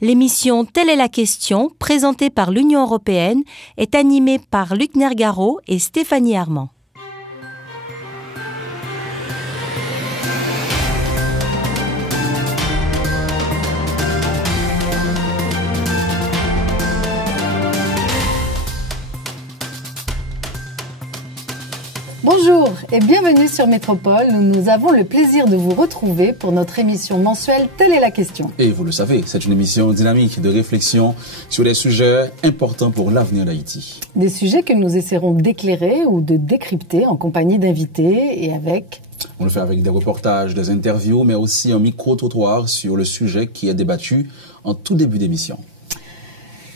L'émission Telle est la question, présentée par l'Union européenne, est animée par Luc Nergaro et Stéphanie Armand. Bonjour et bienvenue sur Métropole où nous avons le plaisir de vous retrouver pour notre émission mensuelle Telle est la question. Et vous le savez, c'est une émission dynamique de réflexion sur des sujets importants pour l'avenir d'Haïti. Des sujets que nous essaierons d'éclairer ou de décrypter en compagnie d'invités et avec... On le fait avec des reportages, des interviews, mais aussi un micro-trottoir sur le sujet qui est débattu en tout début d'émission.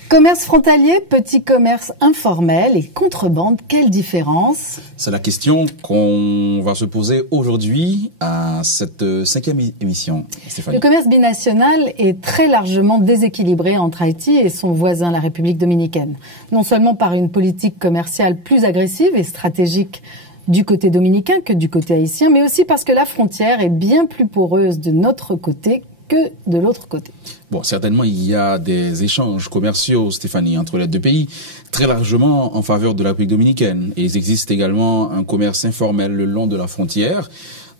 Commerce frontalier, petit commerce informel et contrebande, quelle différence? C'est la question qu'on va se poser aujourd'hui à cette 5e émission, Stéphanie. Le commerce binational est très largement déséquilibré entre Haïti et son voisin, la République dominicaine. Non seulement par une politique commerciale plus agressive et stratégique du côté dominicain que du côté haïtien, mais aussi parce que la frontière est bien plus poreuse de notre côté que de l'autre côté. Bon, certainement, il y a des échanges commerciaux, Stéphanie, entre les deux pays, très largement en faveur de la République dominicaine. Et il existe également un commerce informel le long de la frontière,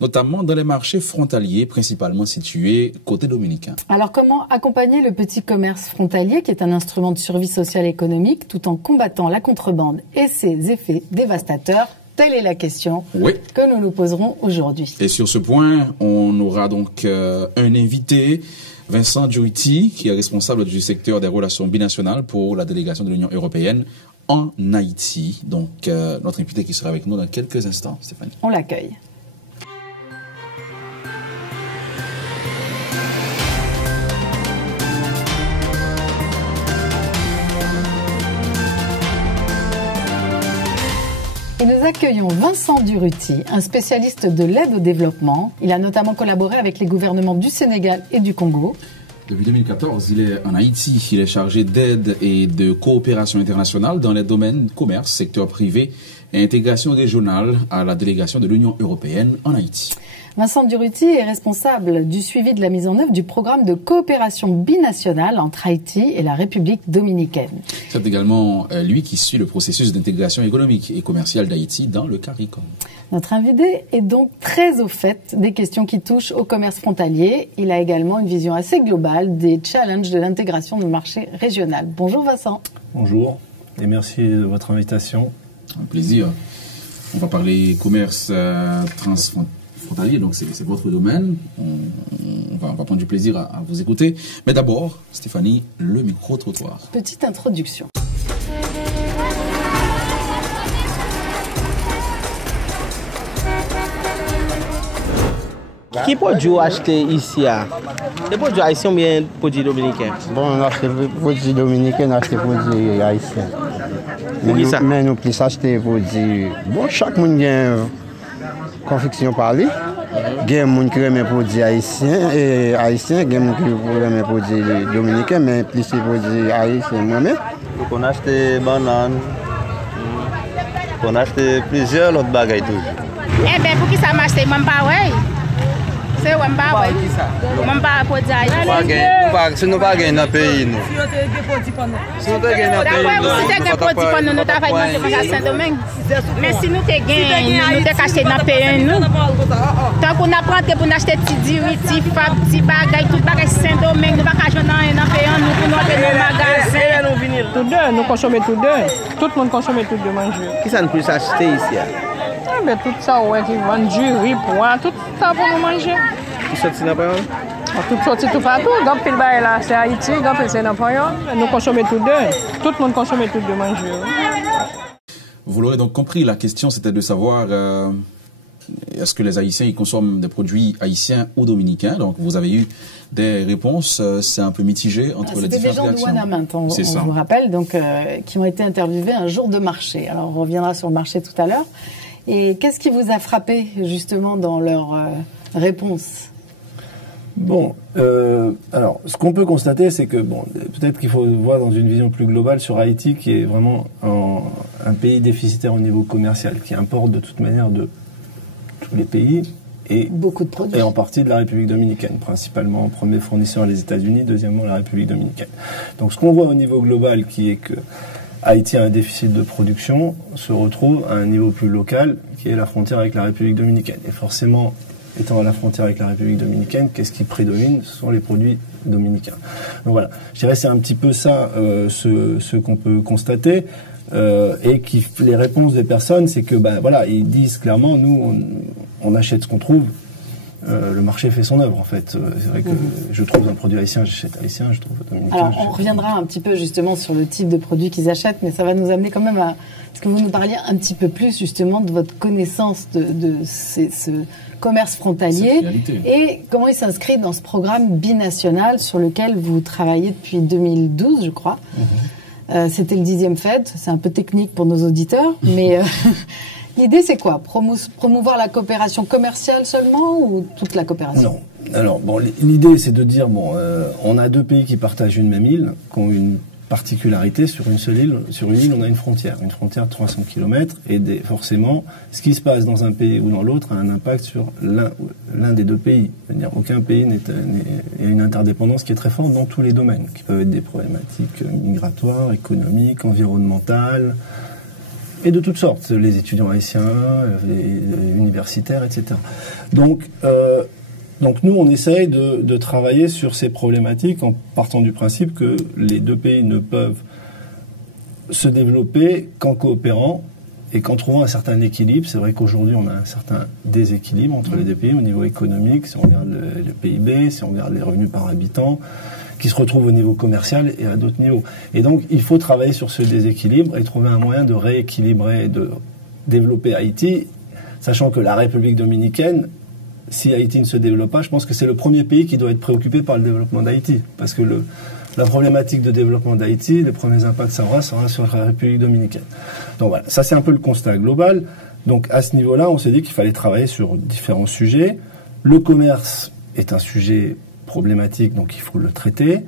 notamment dans les marchés frontaliers, principalement situés côté dominicain. Alors, comment accompagner le petit commerce frontalier, qui est un instrument de survie sociale et économique, tout en combattant la contrebande et ses effets dévastateurs? Telle est la question que nous nous poserons aujourd'hui. Et sur ce point, on aura donc un invité, Vincent Durruti, qui est responsable du secteur des relations binationales pour la délégation de l'Union européenne en Haïti. Donc, notre invité qui sera avec nous dans quelques instants, Stéphanie. On l'accueille. Et nous accueillons Vincent Durruti, un spécialiste de l'aide au développement. Il a notamment collaboré avec les gouvernements du Sénégal et du Congo. Depuis 2014, il est en Haïti. Il est chargé d'aide et de coopération internationale dans les domaines commerce, secteur privé et intégration régionale à la délégation de l'Union européenne en Haïti. Vincent Durruti est responsable du suivi de la mise en œuvre du programme de coopération binationale entre Haïti et la République dominicaine. C'est également lui qui suit le processus d'intégration économique et commerciale d'Haïti dans le CARICOM. Notre invité est donc très au fait des questions qui touchent au commerce frontalier. Il a également une vision assez globale des challenges de l'intégration du marché régional. Bonjour Vincent. Bonjour et merci de votre invitation. Un plaisir. On va parler commerce transfrontalier, donc c'est votre domaine. On va prendre du plaisir à vous écouter. Mais d'abord, Stéphanie, le micro-trottoir. Petite introduction. Qui produit acheter ici? Les produits haïtiens ou bien produits dominicains? Bon, on achète des produits dominicains, on achète des produits haïtiens. Mais nous plus acheter des produits. Bon, chaque monde a une confection parlée. Il y a des gens qui aiment les produits haïtiens et haïtiens, il y a des gens qui aiment les produits dominicains, mais plus les produits haïtiens moi-même. Donc on achète des bananes, on achète plusieurs autres bagages toujours. Eh bien, pour qui ça marche, même pas, ouais. C'est même pas, ouais. Même pas pour dire. Si nous ne pas gagner dans le pays, nous. Si nous ne gagnons dans le pays, nous. Si nous avons produit pour nous, nous avons fait à Saint-Domingue. Mais si nous avons gagné, nous avons acheté dans le pays, nous. Tant qu'on apprend que pour acheter des diri, des fab, des bagages, tout bagage Saint-Domingue, nous ne pouvons pas jouer dans le pays, nous pour nous aller dans le magasin. Tous deux, nous consommons tous deux. Tout le monde consomme tous deux manger. Qui ça nous peut acheter ici? Mais tout ça, ouais, qui vendent du riz, pois, tout ça pour nous manger. Qui sortit dans le pays? Tout sorti tout partout. Grand pile là, c'est Haïti, grand pile c'est dans le pays. Nous consommons tous deux. Tout le monde consomme tous deux manger. Vous l'aurez donc compris, la question c'était de savoir est-ce que les Haïtiens ils consomment des produits haïtiens ou dominicains. Donc vous avez eu des réponses, c'est un peu mitigé entre les différentes réactions. C'était des gens de Ouanamint, on vous rappelle, donc, qui ont été interviewés un jour de marché. Alors on reviendra sur le marché tout à l'heure. Et qu'est-ce qui vous a frappé justement dans leur réponse? Bon, alors, ce qu'on peut constater, c'est que, bon, peut-être qu'il faut voir dans une vision plus globale sur Haïti, qui est vraiment un pays déficitaire au niveau commercial, qui importe de toute manière de tous les pays, et beaucoup de produits. Et en partie de la République dominicaine, principalement premier fournisseur les États-Unis, deuxièmement la République dominicaine. Donc ce qu'on voit au niveau global, qui est que Haïti a un déficit de production, se retrouve à un niveau plus local, qui est la frontière avec la République dominicaine. Et forcément, étant à la frontière avec la République dominicaine, qu'est-ce qui prédomine? Ce sont les produits dominicains. Donc voilà, je dirais c'est un petit peu ça ce qu'on peut constater. Et les réponses des personnes, c'est que voilà, ils disent clairement, nous on achète ce qu'on trouve. Le marché fait son œuvre en fait. C'est vrai que je trouve un produit haïtien, j'achète haïtien, je trouve dominicain. Alors on reviendra un petit peu justement sur le type de produit qu'ils achètent, mais ça va nous amener quand même à ce que vous nous parliez un petit peu plus justement de votre connaissance de ce commerce frontalier et comment il s'inscrit dans ce programme binational sur lequel vous travaillez depuis 2012, je crois. C'était le 10e FED, c'est un peu technique pour nos auditeurs, mais l'idée c'est quoi? Promouvoir la coopération commerciale seulement ou toute la coopération? Non. Alors bon, l'idée c'est de dire on a deux pays qui partagent une même île, qui ont une particularité sur une seule île. Sur une île, on a une frontière de 300 km et forcément, ce qui se passe dans un pays ou dans l'autre a un impact sur l'un des deux pays. C'est-à-dire aucun pays il y a une interdépendance qui est très forte dans tous les domaines, qui peuvent être des problématiques migratoires, économiques, environnementales, et de toutes sortes, les étudiants haïtiens, les universitaires, etc. Donc nous, on essaye de travailler sur ces problématiques en partant du principe que les deux pays ne peuvent se développer qu'en coopérant et qu'en trouvant un certain équilibre. C'est vrai qu'aujourd'hui, on a un certain déséquilibre entre les deux pays au niveau économique, si on regarde le PIB, si on regarde les revenus par habitant, qui se retrouvent au niveau commercial et à d'autres niveaux. Et donc, il faut travailler sur ce déséquilibre et trouver un moyen de rééquilibrer et de développer Haïti, sachant que la République dominicaine, si Haïti ne se développe pas, je pense que c'est le premier pays qui doit être préoccupé par le développement d'Haïti. Parce que la problématique de développement d'Haïti, les premiers impacts que ça aura sera sur la République dominicaine. Donc voilà, ça c'est un peu le constat global. Donc à ce niveau-là, on s'est dit qu'il fallait travailler sur différents sujets. Le commerce est un sujet problématique, donc il faut le traiter.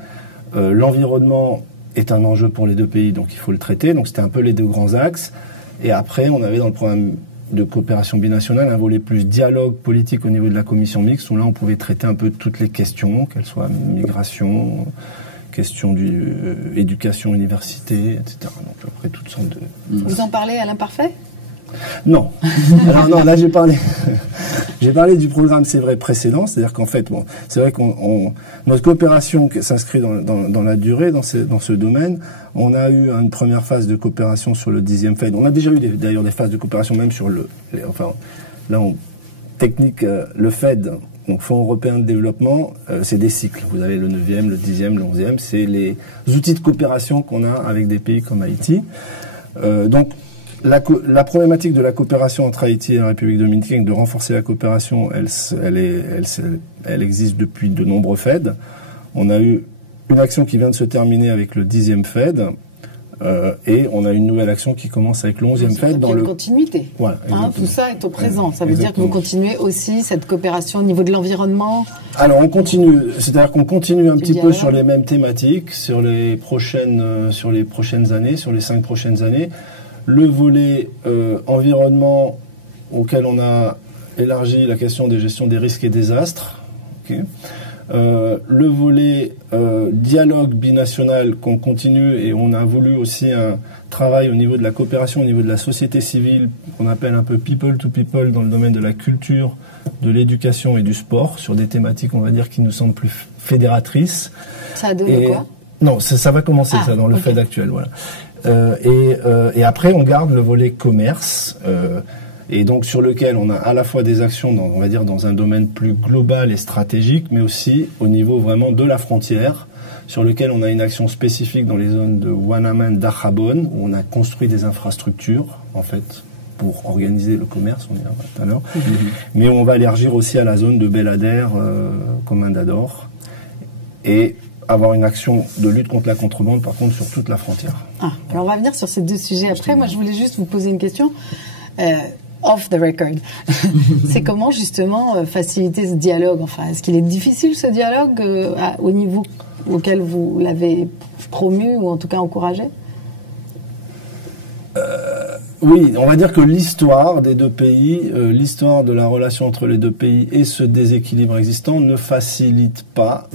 L'environnement est un enjeu pour les deux pays, donc il faut le traiter. Donc c'était un peu les deux grands axes. Et après, on avait dans le programme de coopération binationale, un volet plus dialogue politique au niveau de la commission mixte, où là on pouvait traiter un peu toutes les questions, qu'elles soient migration, questions éducation, université, etc. Donc après toutes sortes de... Vous en parlez à l'imparfait? Non. Alors non, là j'ai parlé du programme, c'est vrai, précédent, c'est-à-dire qu'en fait, c'est vrai notre coopération s'inscrit dans la durée, dans ce domaine. On a eu une première phase de coopération sur le 10e FED. On a déjà eu d'ailleurs des phases de coopération même sur technique, le FED, donc Fonds européen de développement, c'est des cycles. Vous avez le 9e, le 10e, le 11e, c'est les outils de coopération qu'on a avec des pays comme Haïti. Donc, la problématique de la coopération entre Haïti et la République dominicaine, de renforcer la coopération, elle existe depuis de nombreux FED. On a eu une action qui vient de se terminer avec le 10e FED et on a une nouvelle action qui commence avec le 11e FED. Dans une continuité. Voilà, tout ça est au présent. Ça veut dire que vous continuez aussi cette coopération au niveau de l'environnement? Alors on continue, c'est-à-dire qu'on continue un petit peu sur les mêmes thématiques, sur les prochaines années, sur les 5 prochaines années. Le volet environnement, auquel on a élargi la question des gestions des risques et désastres. Okay. Le volet dialogue binational qu'on continue, et on a voulu aussi un travail au niveau de la coopération, au niveau de la société civile, qu'on appelle un peu people to people dans le domaine de la culture, de l'éducation et du sport, sur des thématiques, on va dire, qui nous semblent plus fédératrices. Ça a donné quoi? Non, ça va commencer ça dans le FED actuel, voilà. Et après, on garde le volet commerce, et donc sur lequel on a à la fois des actions, on va dire, dans un domaine plus global et stratégique, mais aussi au niveau vraiment de la frontière, sur lequel on a une action spécifique dans les zones de Wanaman, d'Achabon, où on a construit des infrastructures, en fait, pour organiser le commerce, on y reviendra tout à l'heure. Mais on va élargir aussi à la zone de Belader, Comandador, et avoir une action de lutte contre la contrebande, par contre, sur toute la frontière. Alors on va venir sur ces deux sujets après. Moi, je voulais juste vous poser une question off the record. C'est comment, justement, faciliter ce dialogue? Enfin, est-ce qu'il est difficile, ce dialogue, au niveau auquel vous l'avez promu, ou en tout cas encouragé? Oui, on va dire que l'histoire des deux pays, l'histoire de la relation entre les deux pays et ce déséquilibre existant ne facilite pas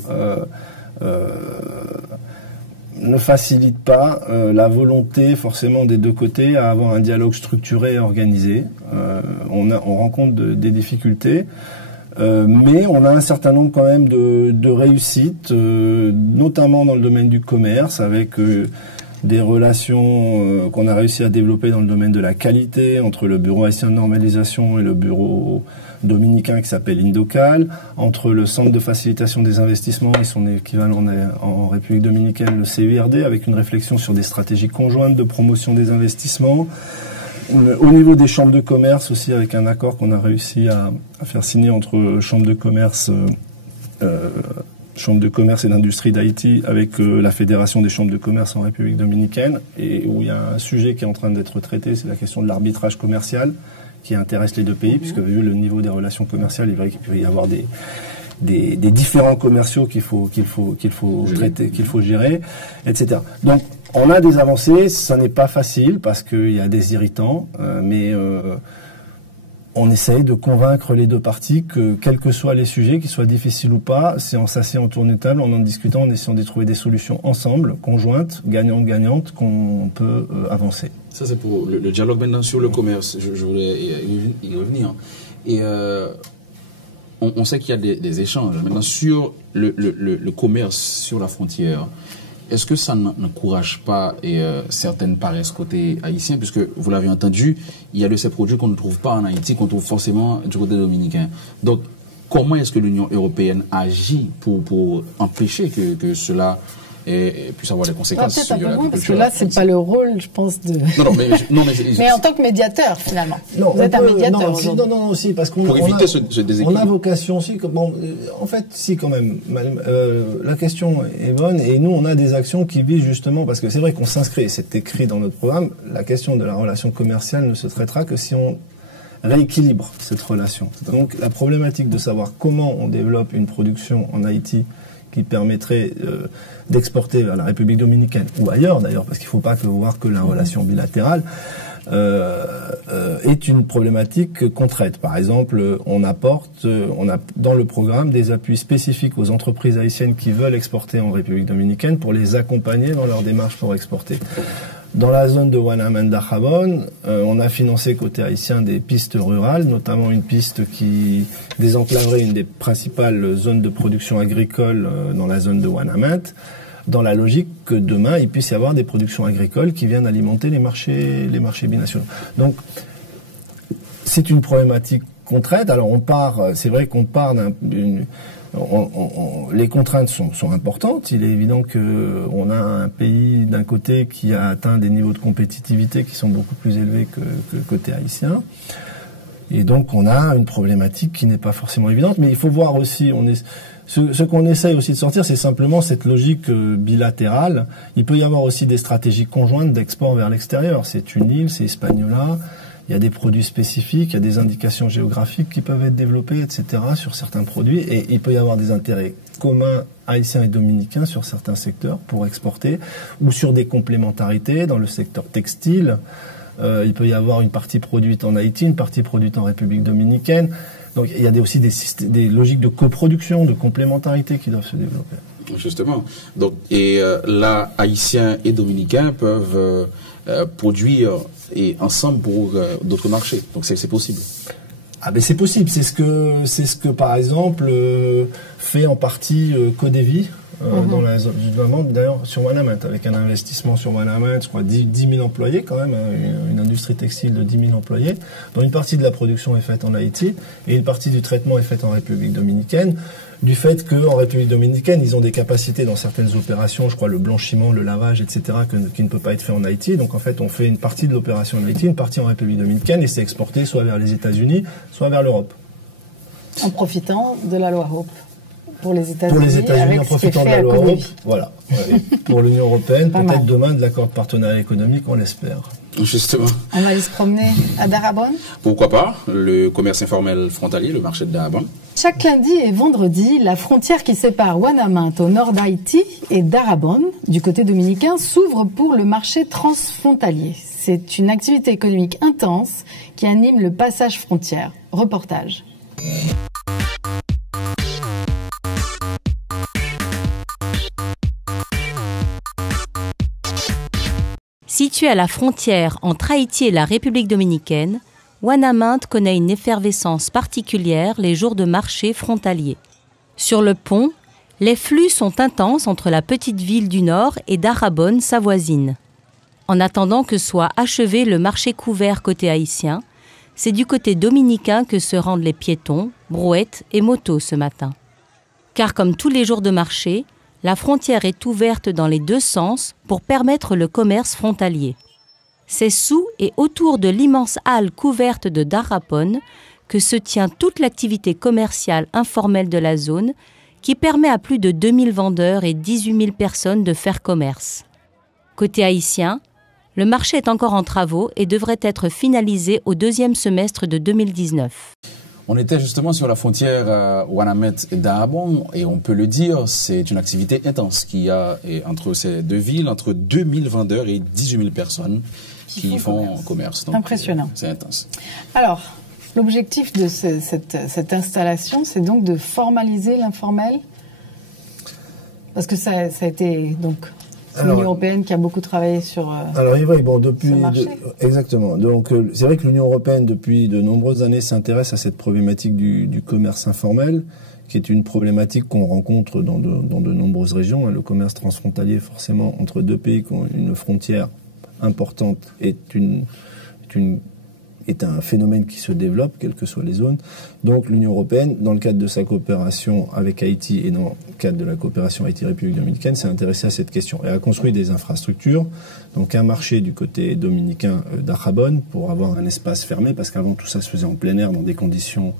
la volonté forcément des deux côtés à avoir un dialogue structuré et organisé. On rencontre des difficultés, mais on a un certain nombre quand même de réussites, notamment dans le domaine du commerce, avec des relations qu'on a réussi à développer dans le domaine de la qualité entre le bureau haïtien de normalisation et le bureau dominicain qui s'appelle Indocal, entre le centre de facilitation des investissements et son équivalent en République dominicaine, le CURD, avec une réflexion sur des stratégies conjointes de promotion des investissements. Au niveau des chambres de commerce aussi, avec un accord qu'on a réussi à faire signer entre chambres de commerce et d'industrie d'Haïti avec la Fédération des chambres de commerce en République dominicaine, et où il y a un sujet qui est en train d'être traité, c'est la question de l'arbitrage commercial qui intéresse les deux pays, puisque vu le niveau des relations commerciales, il peut y avoir des différends commerciaux qu'il faut traiter, qu'il faut gérer, etc. Donc, on a des avancées, ça n'est pas facile parce qu'il y a des irritants, mais on essaye de convaincre les deux parties que, quels que soient les sujets, qu'ils soient difficiles ou pas, c'est en s'asseyant autour d'une table, en discutant, en essayant de trouver des solutions ensemble, conjointes, gagnantes, qu'on peut avancer. Ça, c'est pour le dialogue maintenant sur le commerce. Je voulais y revenir. Et on sait qu'il y a des échanges. Maintenant, sur le commerce sur la frontière, est-ce que ça n'encourage pas certaines paresses côté haïtien, puisque vous l'avez entendu, il y a de ces produits qu'on ne trouve pas en Haïti, qu'on trouve forcément du côté dominicain. Donc, comment est-ce que l'Union européenne agit pour empêcher que cela puisse avoir des conséquences peut-être sur un peu moins, parce que l'agriculture? là, c'est pas le rôle, je pense, de... Mais en tant que médiateur, finalement. Non, vous êtes un médiateur aujourd'hui. Non, aussi, parce qu'on pour éviter ce déséquilibre. On a vocation aussi, en fait, si quand même, la question est bonne, et nous, on a des actions qui visent justement, parce que c'est vrai qu'on s'inscrit, c'est écrit dans notre programme, la question de la relation commerciale ne se traitera que si on rééquilibre cette relation. Donc, la problématique de savoir comment on développe une production en Haïti qui permettrait d'exporter vers la République dominicaine ou ailleurs d'ailleurs, parce qu'il ne faut pas voir que la relation bilatérale est une problématique qu'on traite. Par exemple, on a dans le programme des appuis spécifiques aux entreprises haïtiennes qui veulent exporter en République dominicaine pour les accompagner dans leur démarche pour exporter. Dans la zone de Wanamanda-Rabon, on a financé côté haïtien des pistes rurales, notamment une piste qui désenclaverait une des principales zones de production agricole dans la zone de Wanamant, dans la logique que demain, il puisse y avoir des productions agricoles qui viennent alimenter les marchés binationaux. Donc, c'est une problématique qu'on traite. Alors, c'est vrai qu'on part les contraintes sont importantes. Il est évident qu'on a un pays d'un côté qui a atteint des niveaux de compétitivité qui sont beaucoup plus élevés que côté haïtien. Et donc on a une problématique qui n'est pas forcément évidente. Mais il faut voir aussi, ce qu'on essaye aussi de sortir, c'est simplement cette logique bilatérale. Il peut y avoir aussi des stratégies conjointes d'export vers l'extérieur. C'est une île, c'est Hispaniola. Il y a des produits spécifiques, il y a des indications géographiques qui peuvent être développées, etc., sur certains produits. Et il peut y avoir des intérêts communs haïtiens et dominicains sur certains secteurs pour exporter, ou sur des complémentarités dans le secteur textile. Il peut y avoir une partie produite en Haïti, une partie produite en République dominicaine. Donc il y a aussi des logiques de coproduction, de complémentarité qui doivent se développer. Justement. Donc, là, haïtiens et dominicains peuvent produire et ensemble pour d'autres marchés. Donc c'est possible. Ah ben c'est possible. C'est ce que par exemple fait en partie Codevi dans la zone d'ailleurs sur Wanamant, avec un investissement sur Wanamant, je crois 10 000 employés quand même, une industrie textile de 10 000 employés, dont une partie de la production est faite en Haïti et une partie du traitement est faite en République dominicaine. Du fait qu'en République dominicaine, ils ont des capacités dans certaines opérations, je crois le blanchiment, le lavage, etc., qui ne peut pas être fait en Haïti. Donc en fait, on fait une partie de l'opération en Haïti, une partie en République dominicaine, et c'est exporté soit vers les États-Unis, soit vers l'Europe. En profitant de la loi Hope. Pour les États-Unis. Pour les États-Unis, en profitant de la loi Hope. Voilà. Et pour l'Union européenne, peut-être demain de l'accord de partenariat économique, on l'espère. Justement. On va aller se promener à Darabon. Pourquoi pas? Le commerce informel frontalier, le marché de Darabon. Chaque lundi et vendredi, la frontière qui sépare Wanamant au nord d'Haïti et Darabon, du côté dominicain, s'ouvre pour le marché transfrontalier. C'est une activité économique intense qui anime le passage frontière. Reportage. Situé à la frontière entre Haïti et la République dominicaine, Ouanaminthe connaît une effervescence particulière les jours de marché frontaliers. Sur le pont, les flux sont intenses entre la petite ville du nord et Dahabone, sa voisine. En attendant que soit achevé le marché couvert côté haïtien, c'est du côté dominicain que se rendent les piétons, brouettes et motos ce matin. Car comme tous les jours de marché, la frontière est ouverte dans les deux sens pour permettre le commerce frontalier. C'est sous et autour de l'immense halle couverte de Dahabone que se tient toute l'activité commerciale informelle de la zone qui permet à plus de 2000 vendeurs et 18 000 personnes de faire commerce. Côté haïtien, le marché est encore en travaux et devrait être finalisé au deuxième semestre de 2019. On était justement sur la frontière Ouanaminthe et Dahabone et on peut le dire, c'est une activité intense qu'il y a entre ces deux villes, entre 2000 vendeurs et 18 000 personnes qui font commerce. Donc, impressionnant. C'est intense. Alors, l'objectif de cette installation, c'est donc de formaliser l'informel? Parce que ça a été donc l'Union européenne qui a beaucoup travaillé sur alors, oui, bon, depuis, ce marché. Exactement. Donc, c'est vrai que l'Union européenne, depuis de nombreuses années, s'intéresse à cette problématique du commerce informel, qui est une problématique qu'on rencontre dans de nombreuses régions. Le commerce transfrontalier, forcément, entre deux pays qui ont une frontière importante, est un phénomène qui se développe, quelles que soient les zones. Donc l'Union européenne, dans le cadre de sa coopération avec Haïti et dans le cadre de la coopération Haïti-République dominicaine, s'est intéressée à cette question et a construit des infrastructures. Donc un marché du côté dominicain d'Dahabone pour avoir un espace fermé, parce qu'avant tout ça se faisait en plein air dans des conditions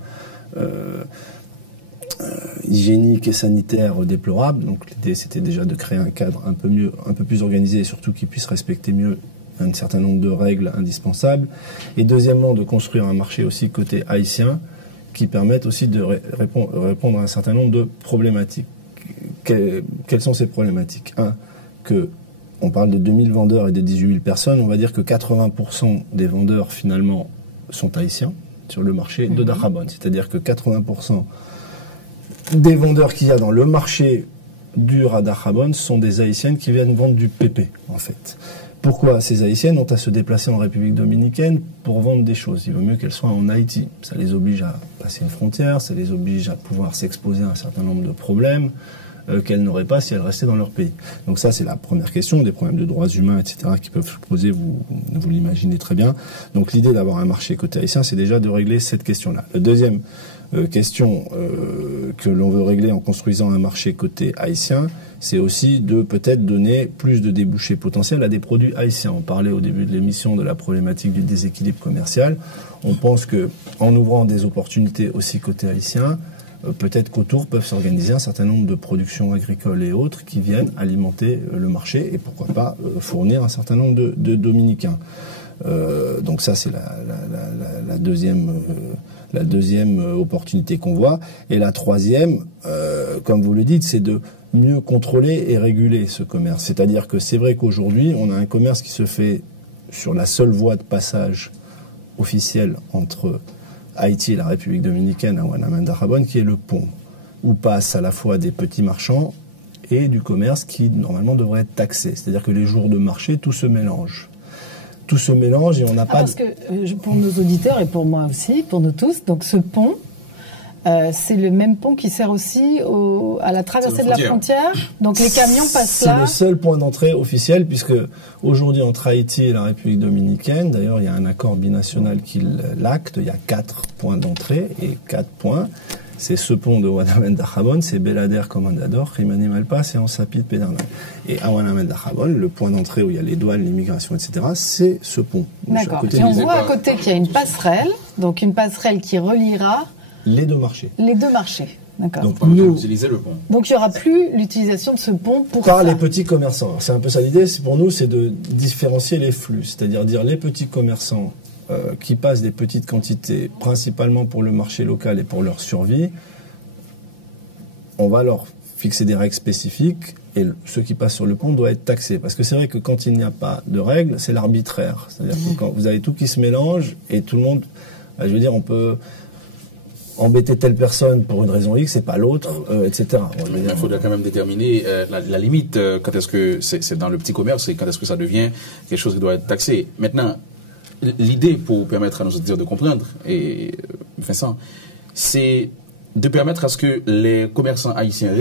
hygiéniques et sanitaires déplorables. Donc l'idée c'était déjà de créer un cadre un peu plus organisé et surtout qui puisse respecter mieux un certain nombre de règles indispensables, et deuxièmement de construire un marché aussi côté haïtien qui permette aussi de répondre à un certain nombre de problématiques. Quelles sont ces problématiques? On parle de 2000 vendeurs et de 18 000 personnes, on va dire que 80% des vendeurs finalement sont haïtiens sur le marché de Dahabone, c'est-à-dire que 80% des vendeurs qu'il y a dans le marché dur à Dahabone sont des haïtiennes qui viennent vendre du pépé en fait. Pourquoi ces haïtiennes ont à se déplacer en République dominicaine pour vendre des choses? Il vaut mieux qu'elles soient en Haïti. Ça les oblige à passer une frontière, ça les oblige à pouvoir s'exposer à un certain nombre de problèmes qu'elles n'auraient pas si elles restaient dans leur pays. Donc ça, c'est la première question, des problèmes de droits humains, etc., qui peuvent se poser, vous l'imaginez très bien. Donc l'idée d'avoir un marché côté haïtien, c'est déjà de régler cette question-là. La deuxième question que l'on veut régler en construisant un marché côté haïtien, c'est aussi de peut-être donner plus de débouchés potentiels à des produits haïtiens. On parlait au début de l'émission de la problématique du déséquilibre commercial. On pense que en ouvrant des opportunités aussi côté haïtien, peut-être qu'autour peuvent s'organiser un certain nombre de productions agricoles et autres qui viennent alimenter le marché et pourquoi pas fournir un certain nombre de Dominicains. Donc ça, c'est la deuxième opportunité qu'on voit. Et la troisième, comme vous le dites, c'est de mieux contrôler et réguler ce commerce. C'est-à-dire que c'est vrai qu'aujourd'hui, on a un commerce qui se fait sur la seule voie de passage officielle entre Haïti et la République dominicaine à Ouanaminthe-Dahabone, qui est le pont, où passent à la fois des petits marchands et du commerce qui, normalement, devrait être taxé. C'est-à-dire que les jours de marché, tout se mélange. Tout se mélange et on n'a pas... Parce que pour nos auditeurs et pour moi aussi, pour nous tous, donc ce pont, c'est le même pont qui sert aussi à la traversée de la frontière. Donc les camions passent là. C'est le seul point d'entrée officiel, puisque aujourd'hui entre Haïti et la République dominicaine, d'ailleurs il y a un accord binational qui l'acte, il y a 4 points d'entrée et 4 points. C'est ce pont de Ouanaminthe-Dahabone, c'est Belader, Comandador, Rimani Malpas et Ansapit Pedernal. Et à Ouanaminthe-Dahabone, le point d'entrée où il y a les douanes, l'immigration, etc., c'est ce pont. D'accord. Et on voit à côté qu'il y a une passerelle, donc une passerelle qui reliera les deux marchés. Les deux marchés, d'accord. Donc, pas utiliser le pont. Donc, il n'y aura plus l'utilisation de ce pont pour par les petits commerçants. C'est un peu ça l'idée. Pour nous, c'est de différencier les flux. C'est-à-dire dire les petits commerçants qui passent des petites quantités, principalement pour le marché local et pour leur survie, on va leur fixer des règles spécifiques et ce qui passe sur le pont doit être taxé. Parce que c'est vrai que quand il n'y a pas de règles, c'est l'arbitraire. C'est-à-dire que quand vous avez tout qui se mélange et tout le monde, je veux dire, on peut embêter telle personne pour une raison X et pas l'autre, etc. Il faudrait quand même déterminer la limite, quand est-ce que c'est dans le petit commerce et quand est-ce que ça devient quelque chose qui doit être taxé. Maintenant, l'idée pour permettre à nos auditeurs de comprendre, et Vincent, c'est de permettre à ce que les commerçants haïtiens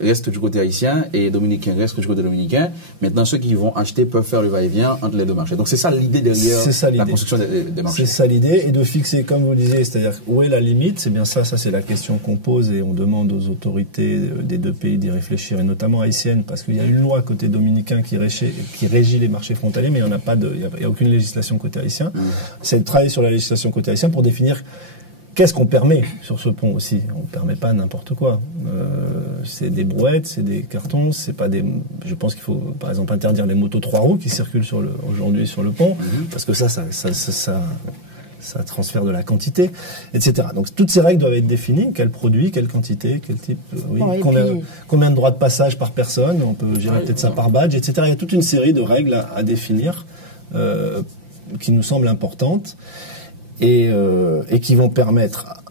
restent du côté haïtien et dominicains restent du côté dominicain. Maintenant, ceux qui vont acheter peuvent faire le va-et-vient entre les deux marchés. Donc c'est ça l'idée derrière la construction des marchés. C'est ça l'idée, et de fixer, comme vous le disiez, c'est-à-dire où est la limite. C'est bien ça c'est la question qu'on pose et on demande aux autorités des deux pays d'y réfléchir, et notamment haïtiennes, parce qu'il y a une loi côté dominicain qui régit les marchés frontaliers, mais il n'y a aucune législation côté haïtien. C'est de travailler sur la législation côté haïtien pour définir qu'est-ce qu'on permet sur ce pont aussi. On ne permet pas n'importe quoi. C'est des brouettes, c'est des cartons, c'est pas des... Je pense qu'il faut, par exemple, interdire les motos 3 roues qui circulent aujourd'hui sur le pont, parce que ça transfère de la quantité, etc. Donc toutes ces règles doivent être définies. Quel produit, quelle quantité, quel type... combien de droits de passage par personne, on peut gérer peut-être ça par badge, etc. Il y a toute une série de règles à définir qui nous semblent importantes. Et qui vont permettre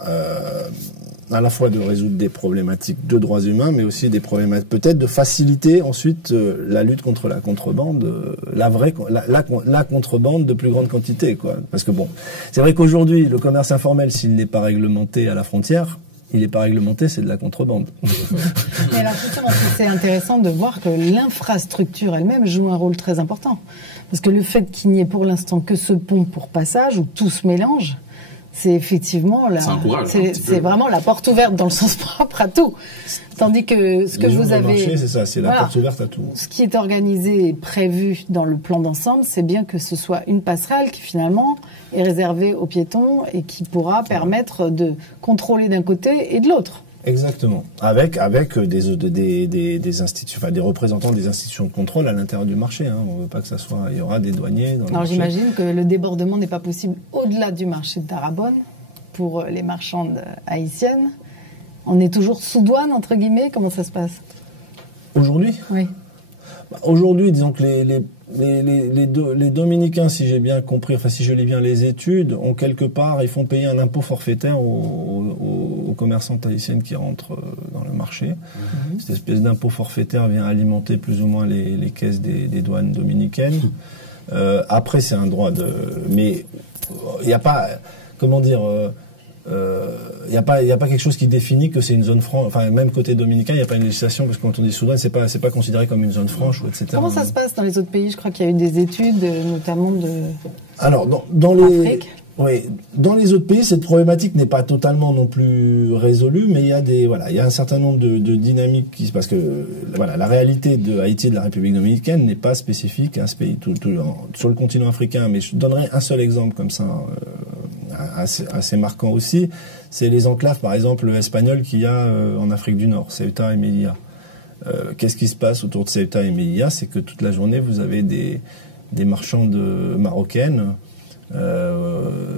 à la fois de résoudre des problématiques de droits humains, mais aussi des problématiques peut-être de faciliter ensuite la lutte contre la contrebande, la contrebande de plus grande quantité, quoi. Parce que bon, c'est vrai qu'aujourd'hui, le commerce informel, s'il n'est pas réglementé à la frontière, il n'est pas réglementé, c'est de la contrebande. Mais alors justement, c'est intéressant de voir que l'infrastructure elle-même joue un rôle très important. Parce que le fait qu'il n'y ait pour l'instant que ce pont pour passage, où tout se mélange, c'est effectivement c'est vraiment la porte ouverte dans le sens propre à tout. Tandis que ce que vous avez... marché, c'est ça, c'est la porte ouverte à tout. Ce qui est organisé et prévu dans le plan d'ensemble, c'est bien que ce soit une passerelle qui finalement est réservée aux piétons et qui pourra permettre de contrôler d'un côté et de l'autre. Exactement. Avec des institutions, enfin des représentants des institutions de contrôle à l'intérieur du marché. On veut pas que ça soit. Il y aura des douaniers dans le marché. Alors j'imagine que le débordement n'est pas possible au-delà du marché de Tarabonne pour les marchandes haïtiennes. On est toujours sous douane entre guillemets. Comment ça se passe aujourd'hui? Oui. Aujourd'hui, disons que les Dominicains, si j'ai bien compris, enfin si je lis bien les études, ont quelque part, ils font payer un impôt forfaitaire aux commerçants haïtiennes qui rentrent dans le marché. Cette espèce d'impôt forfaitaire vient alimenter plus ou moins les caisses des douanes dominicaines. Après, c'est un droit de... Mais il n'y a pas... Comment dire... il n'y a pas quelque chose qui définit que c'est une zone franche. Enfin, même côté dominicain, il n'y a pas une législation, parce que quand on dit Soudan, c'est pas considéré comme une zone franche, etc. Comment ça se passe dans les autres pays? Je crois qu'il y a eu des études, notamment de... Alors, dans les autres pays, cette problématique n'est pas totalement non plus résolue, mais il y a un certain nombre de dynamiques parce que la réalité de Haïti et de la République dominicaine n'est pas spécifique à ce pays sur le continent africain. Mais je donnerai un seul exemple comme ça, assez marquant aussi, c'est les enclaves, par exemple, espagnoles qu'il y a en Afrique du Nord, Ceuta et Melilla. Qu'est-ce qui se passe autour de Ceuta et Melilla? C'est que toute la journée, vous avez des marchandes marocaines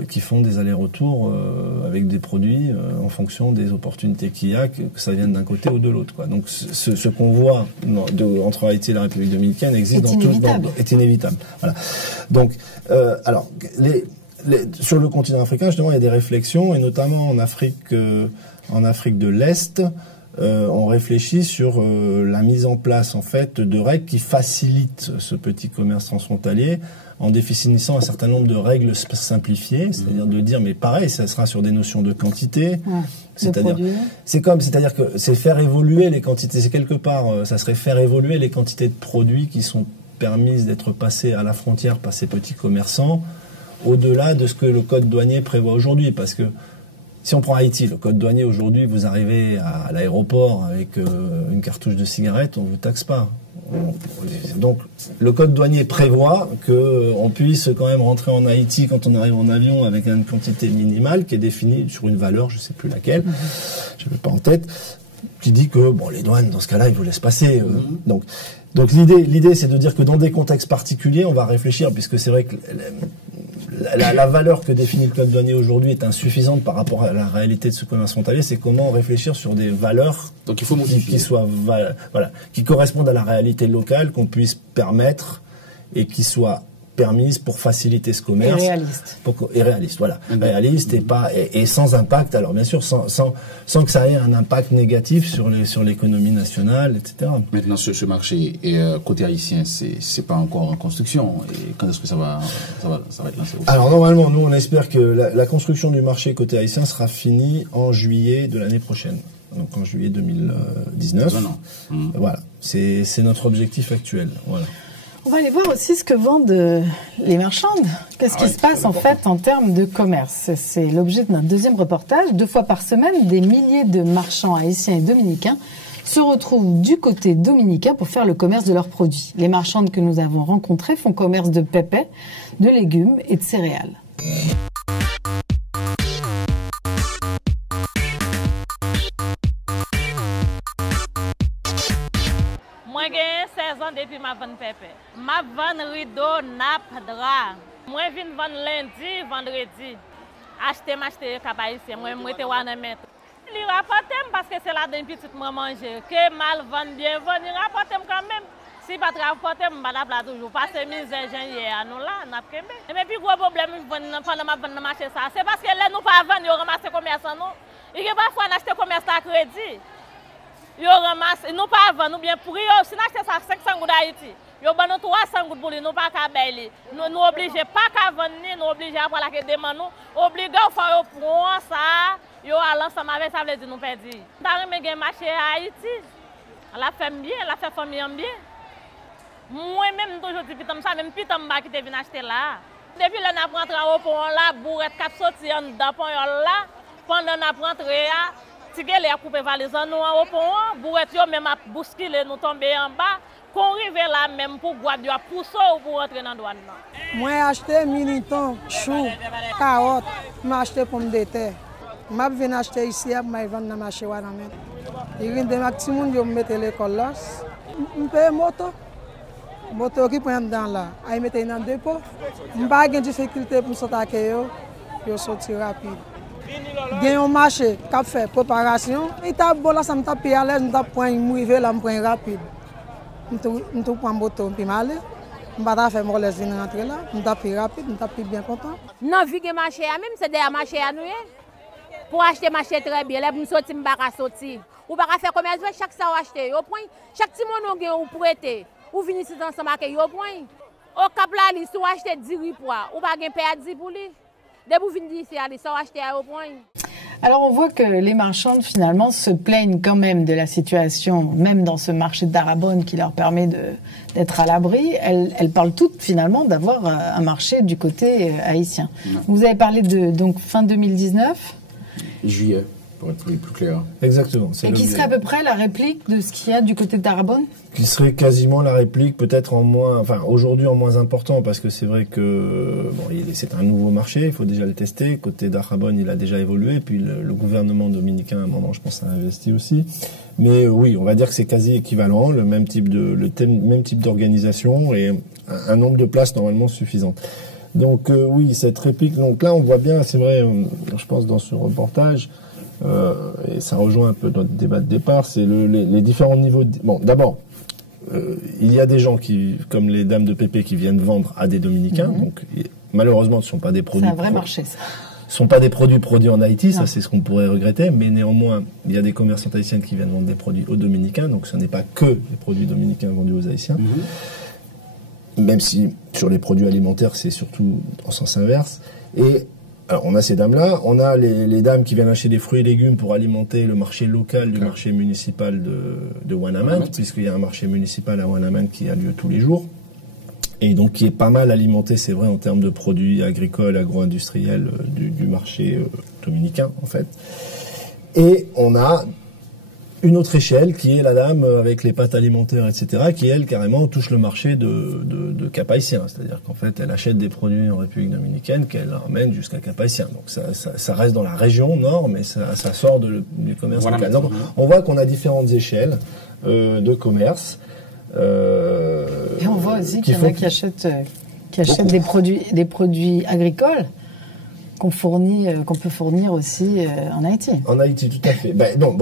qui font des allers-retours avec des produits en fonction des opportunités qu'il y a, que ça vienne d'un côté ou de l'autre, quoi. Donc ce qu'on voit entre Haïti et la République dominicaine existe est inévitable. Voilà. Donc alors sur le continent africain, justement, il y a des réflexions, et notamment en Afrique de l'Est, on réfléchit sur la mise en place, en fait, de règles qui facilitent ce petit commerce transfrontalier, en définissant un certain nombre de règles simplifiées, c'est-à-dire de dire, mais pareil, ça sera sur des notions de quantité, c'est-à-dire que c'est faire évoluer les quantités, c'est quelque part, ça serait faire évoluer les quantités de produits qui sont permises d'être passées à la frontière par ces petits commerçants, au-delà de ce que le code douanier prévoit aujourd'hui, parce que si on prend Haïti, le code douanier aujourd'hui, vous arrivez à l'aéroport avec une cartouche de cigarette, on ne vous taxe pas. Donc le code douanier prévoit qu'on puisse quand même rentrer en Haïti quand on arrive en avion avec une quantité minimale qui est définie sur une valeur, je ne sais plus laquelle, je n'ai pas en tête, qui dit que les douanes, dans ce cas-là, ils vous laissent passer. Donc l'idée, c'est de dire que dans des contextes particuliers, on va réfléchir, puisque c'est vrai que la valeur que définit le club douanier aujourd'hui est insuffisante par rapport à la réalité de ce commerce frontalier. C'est comment réfléchir sur des valeurs donc il faut qui correspondent à la réalité locale, qu'on puisse permettre et qui soient permise pour faciliter ce commerce. Et réaliste. Réaliste, voilà. Réaliste et sans impact, alors bien sûr, sans que ça ait un impact négatif sur l'économie nationale, etc. Maintenant, ce marché, côté haïtien, c'est pas encore en construction. Et quand est-ce que ça va être lancé aussi? Alors normalement, nous, on espère que la construction du marché côté haïtien sera finie en juillet de l'année prochaine. Donc en juillet 2019. Voilà. C'est notre objectif actuel. Voilà. On va aller voir aussi ce que vendent les marchandes. Qu'est-ce qui se passe en fait en termes de commerce? C'est l'objet d'un deuxième reportage. 2 fois par semaine, des milliers de marchands haïtiens et dominicains se retrouvent du côté dominicain pour faire le commerce de leurs produits. Les marchandes que nous avons rencontrées font commerce de pépés, de légumes et de céréales. Moi, j'ai 16 ans depuis ma vente pépé. Ma vente rideau, nappe, drap. Moi, je viens vendre lundi, vendredi. M'acheter capaïsien. Moi, je suis en mettre. Il rapporte parce que c'est là d'un petit moi manger. Que mal vendre, bien vendre, il rapporte quand même. Si pas rapporter, je vais la toujours. Parce que misère, j'ai à nous là, n'a pas qu'aimé. Mais puis, gros problème, pendant ma vente marché ça. C'est parce que là, nous pas vendre, nous ramasser commerce en nous. Il y a parfois acheter commerce à crédit. Yo ramasse, nous pas vendre, nous bien pour eux. Si nous achetons ça 500 gouttes d'Haïti, yo ban nous 300 gouttes pour lui, nous pas qu'à bailler. Nous obligés pas qu'à vendre, nous obligés à la que demande nous, obligés à faire pour ça, yo à l'ensemble avec ça veut dire nous perdre. Dans le marché à Haïti, la fait bien, la fait famille bien. Moi même toujours depuis ça, même pitam ba qui te vinn acheter là. Depuis là n'a rentré au pont là, bourrette cap sorti en dedans pont là, pendant n'a rentré là. Si vous avez coupé valise nous au pont, vous même à bousculer, nous tomber en bas, qu'on arrive là même pour boire du pousseau ou pour rentrer dans la douane. Moi, j'ai acheté militant, choux, carottes, j'ai acheté pommes de terre. Je viens acheter ici, je vais vendre dans le marché. Il y a des petits gens qui mettent l'école là. Je paye moto. Moto qui prend dans là. Je mets dans le dépôt. Je n'ai pas de difficulté pour sortir. Je sortir rapide. Il y a un marché qui a fait préparation. Il y a un bon ça me tape à l'aise, je prends une mouille là, je prends rapide. Je prends un moto, je vais aller. Je vais faire mon laisse venir rentrer là, je tape rapide, je tape bien content. Non, vu que marché même c'est des marchés à nous. Pour acheter marché très bien, là pour sortir, je vais sortir. Ou pas faire commerce chaque ça acheter, au point chaque petit monde ou prêter, ou venir ici ensemble avec au point. Au cap là, si vous achetez 10 riz poids, ou pas gain payer 10 pour lui. Alors on voit que les marchandes finalement se plaignent quand même de la situation, même dans ce marché de Darabonne qui leur permet d'être à l'abri. Elles parlent toutes finalement d'avoir un marché du côté haïtien. Non. Vous avez parlé de donc fin 2019 ? Juillet, pour être plus clair. Exactement. Et qui serait à peu près la réplique de ce qu'il y a du côté de Darabonne ? Qui serait quasiment la réplique, peut-être en moins, enfin aujourd'hui en moins important, parce que c'est vrai que bon, c'est un nouveau marché, il faut déjà le tester. Côté Darabonne, il a déjà évolué, puis le gouvernement dominicain, à un moment, je pense, a investi aussi. Mais oui, on va dire que c'est quasi équivalent, le même type d'organisation et un nombre de places normalement suffisant. Donc oui, cette réplique. Donc là, on voit bien, c'est vrai, je pense dans ce reportage. Et ça rejoint un peu notre débat de départ, c'est les différents niveaux. Bon, d'abord, il y a des gens qui, comme les dames de Pépé, qui viennent vendre à des Dominicains. Donc, malheureusement, ce ne sont pas des produits. C'est un vrai marché, ça. Ce ne sont pas des produits produits en Haïti, ça c'est ce qu'on pourrait regretter. Mais néanmoins, il y a des commerçantes haïtiennes qui viennent vendre des produits aux Dominicains. Donc, ce n'est pas que des produits dominicains vendus aux Haïtiens. Même si sur les produits alimentaires, c'est surtout en sens inverse. Et alors, on a ces dames-là, on a les dames qui viennent acheter des fruits et légumes pour alimenter le marché local du marché municipal de Ouanaminthe, puisqu'il y a un marché municipal à Ouanaminthe qui a lieu tous les jours, et donc qui est pas mal alimenté, c'est vrai, en termes de produits agricoles, agro-industriels du marché dominicain, en fait. Et on a une autre échelle qui est la dame avec les pâtes alimentaires, etc., qui elle carrément touche le marché de Cap-Haïtien, c'est-à-dire qu'en fait elle achète des produits en République dominicaine qu'elle ramène jusqu'à Cap-Haïtien. Donc ça reste dans la région nord, mais ça sort du commerce local. Donc on voit qu'on a différentes échelles de commerce. Et on voit aussi qu'il y en a qui qui achètent des produits agricoles qu'on peut fournir aussi en Haïti. En Haïti, tout à fait.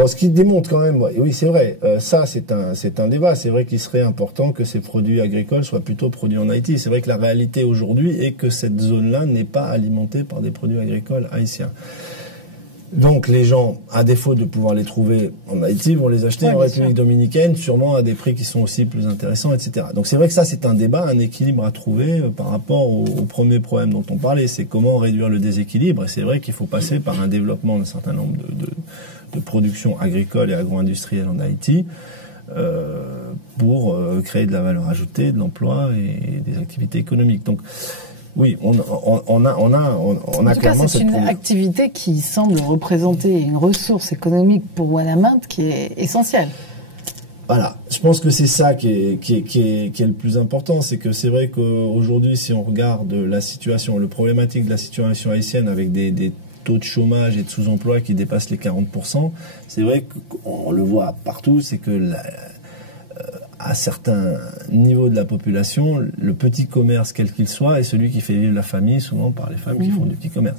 Ce qui démontre quand même, oui, c'est vrai, ça c'est un débat. C'est vrai qu'il serait important que ces produits agricoles soient plutôt produits en Haïti. C'est vrai que la réalité aujourd'hui est que cette zone-là n'est pas alimentée par des produits agricoles haïtiens. Donc les gens, à défaut de pouvoir les trouver en Haïti, vont les acheter en République dominicaine, sûrement à des prix qui sont aussi plus intéressants, etc. Donc c'est vrai que ça c'est un débat, un équilibre à trouver par rapport au premier problème dont on parlait, c'est comment réduire le déséquilibre. Et c'est vrai qu'il faut passer par un développement d'un certain nombre de productions agricoles et agro-industrielles en Haïti pour créer de la valeur ajoutée, de l'emploi et des activités économiques. Donc oui, on a clairement c'est une activité qui semble représenter une ressource économique pour Ouanaminthe qui est essentielle. Voilà, je pense que c'est ça qui est le plus important, c'est que c'est vrai qu'aujourd'hui, si on regarde la situation, le problématique de la situation haïtienne avec des taux de chômage et de sous-emploi qui dépassent les 40%, c'est vrai qu'on le voit partout, c'est que à certains niveaux de la population, le petit commerce, quel qu'il soit, est celui qui fait vivre la famille, souvent par les femmes qui font du petit commerce.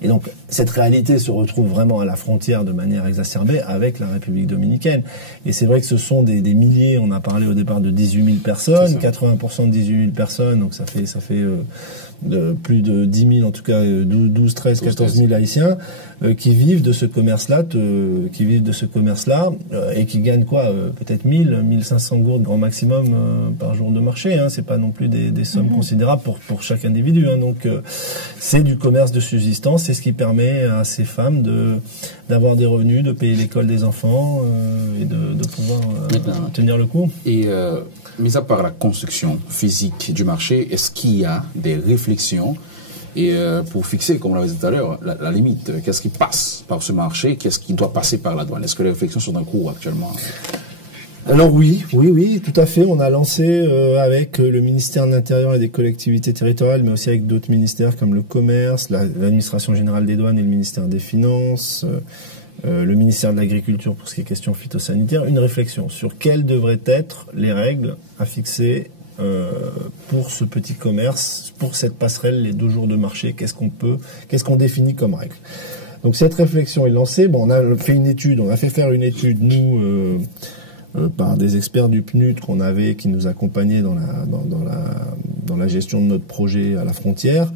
Et donc, cette réalité se retrouve vraiment à la frontière de manière exacerbée avec la République dominicaine. Et c'est vrai que ce sont des milliers, on a parlé au départ de 18 000 personnes, 80% de 18 000 personnes, donc ça fait plus de 10 000, en tout cas 12, 13, 14 000 Haïtiens qui vivent de ce commerce-là, et qui gagnent quoi, peut-être 1500 gourdes grand maximum par jour de marché. C'est pas non plus des sommes considérables pour chaque individu. Donc c'est du commerce de subsistance, c'est ce qui permet à ces femmes d'avoir des revenus, de payer l'école des enfants et de pouvoir tenir le coup. Et mis à part la construction physique du marché, est-ce qu'il y a des réflexions pour fixer, comme on l'avait dit tout à l'heure, la limite? Qu'est-ce qui passe par ce marché? Qu'est-ce qui doit passer par la douane? Est-ce que les réflexions sont en cours actuellement? Alors oui, tout à fait. On a lancé avec le ministère de l'Intérieur et des collectivités territoriales, mais aussi avec d'autres ministères comme le commerce, l'administration générale des douanes et le ministère des Finances, le ministère de l'Agriculture pour ce qui est question phytosanitaire, une réflexion sur quelles devraient être les règles à fixer pour ce petit commerce, pour cette passerelle, les 2 jours de marché, qu'est-ce qu'on définit comme règle. Donc cette réflexion est lancée. On a fait faire une étude, nous, par des experts du PNUD qui nous accompagnaient dans la gestion de notre projet à la frontière,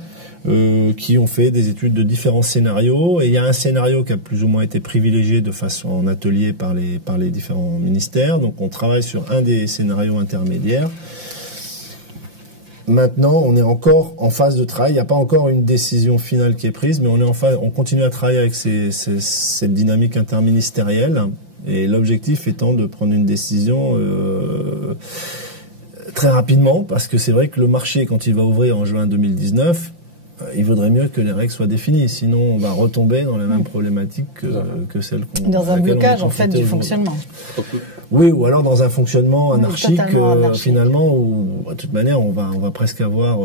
qui ont fait des études de différents scénarios. Et il y a un scénario qui a plus ou moins été privilégié de façon en atelier par les différents ministères. Donc on travaille sur un des scénarios intermédiaires. Maintenant, on est encore en phase de travail. Il n'y a pas encore une décision finale qui est prise, mais on continue à travailler avec cette dynamique interministérielle. Et l'objectif étant de prendre une décision très rapidement, parce que c'est vrai que le marché, quand il va ouvrir en juin 2019, il vaudrait mieux que les règles soient définies. Sinon, on va retomber dans la même problématique que celle qu'on... Dans un blocage, en fait, du fonctionnement. Oui, ou alors dans un fonctionnement anarchique, finalement, où, de toute manière, on va presque avoir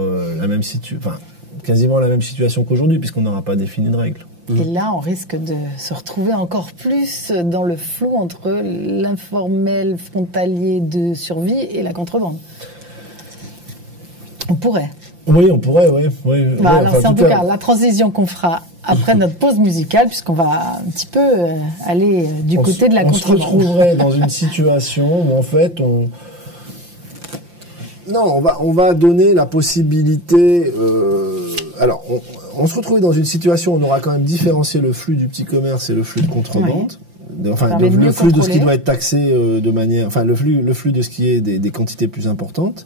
quasiment la même situation qu'aujourd'hui, puisqu'on n'aura pas défini de règles. Et là, on risque de se retrouver encore plus dans le flou entre l'informel frontalier de survie et la contrebande. On pourrait. Oui, on pourrait, oui. Alors, c'est en tout cas la transition qu'on fera après notre pause musicale, puisqu'on va un petit peu aller du côté de la contrebande. On se retrouverait dans une situation où, en fait, on va donner la possibilité... on se retrouve dans une situation où on aura quand même différencié le flux du petit commerce et le flux de contrebande. Oui. Le flux de ce qui doit être taxé le flux de ce qui est des quantités plus importantes.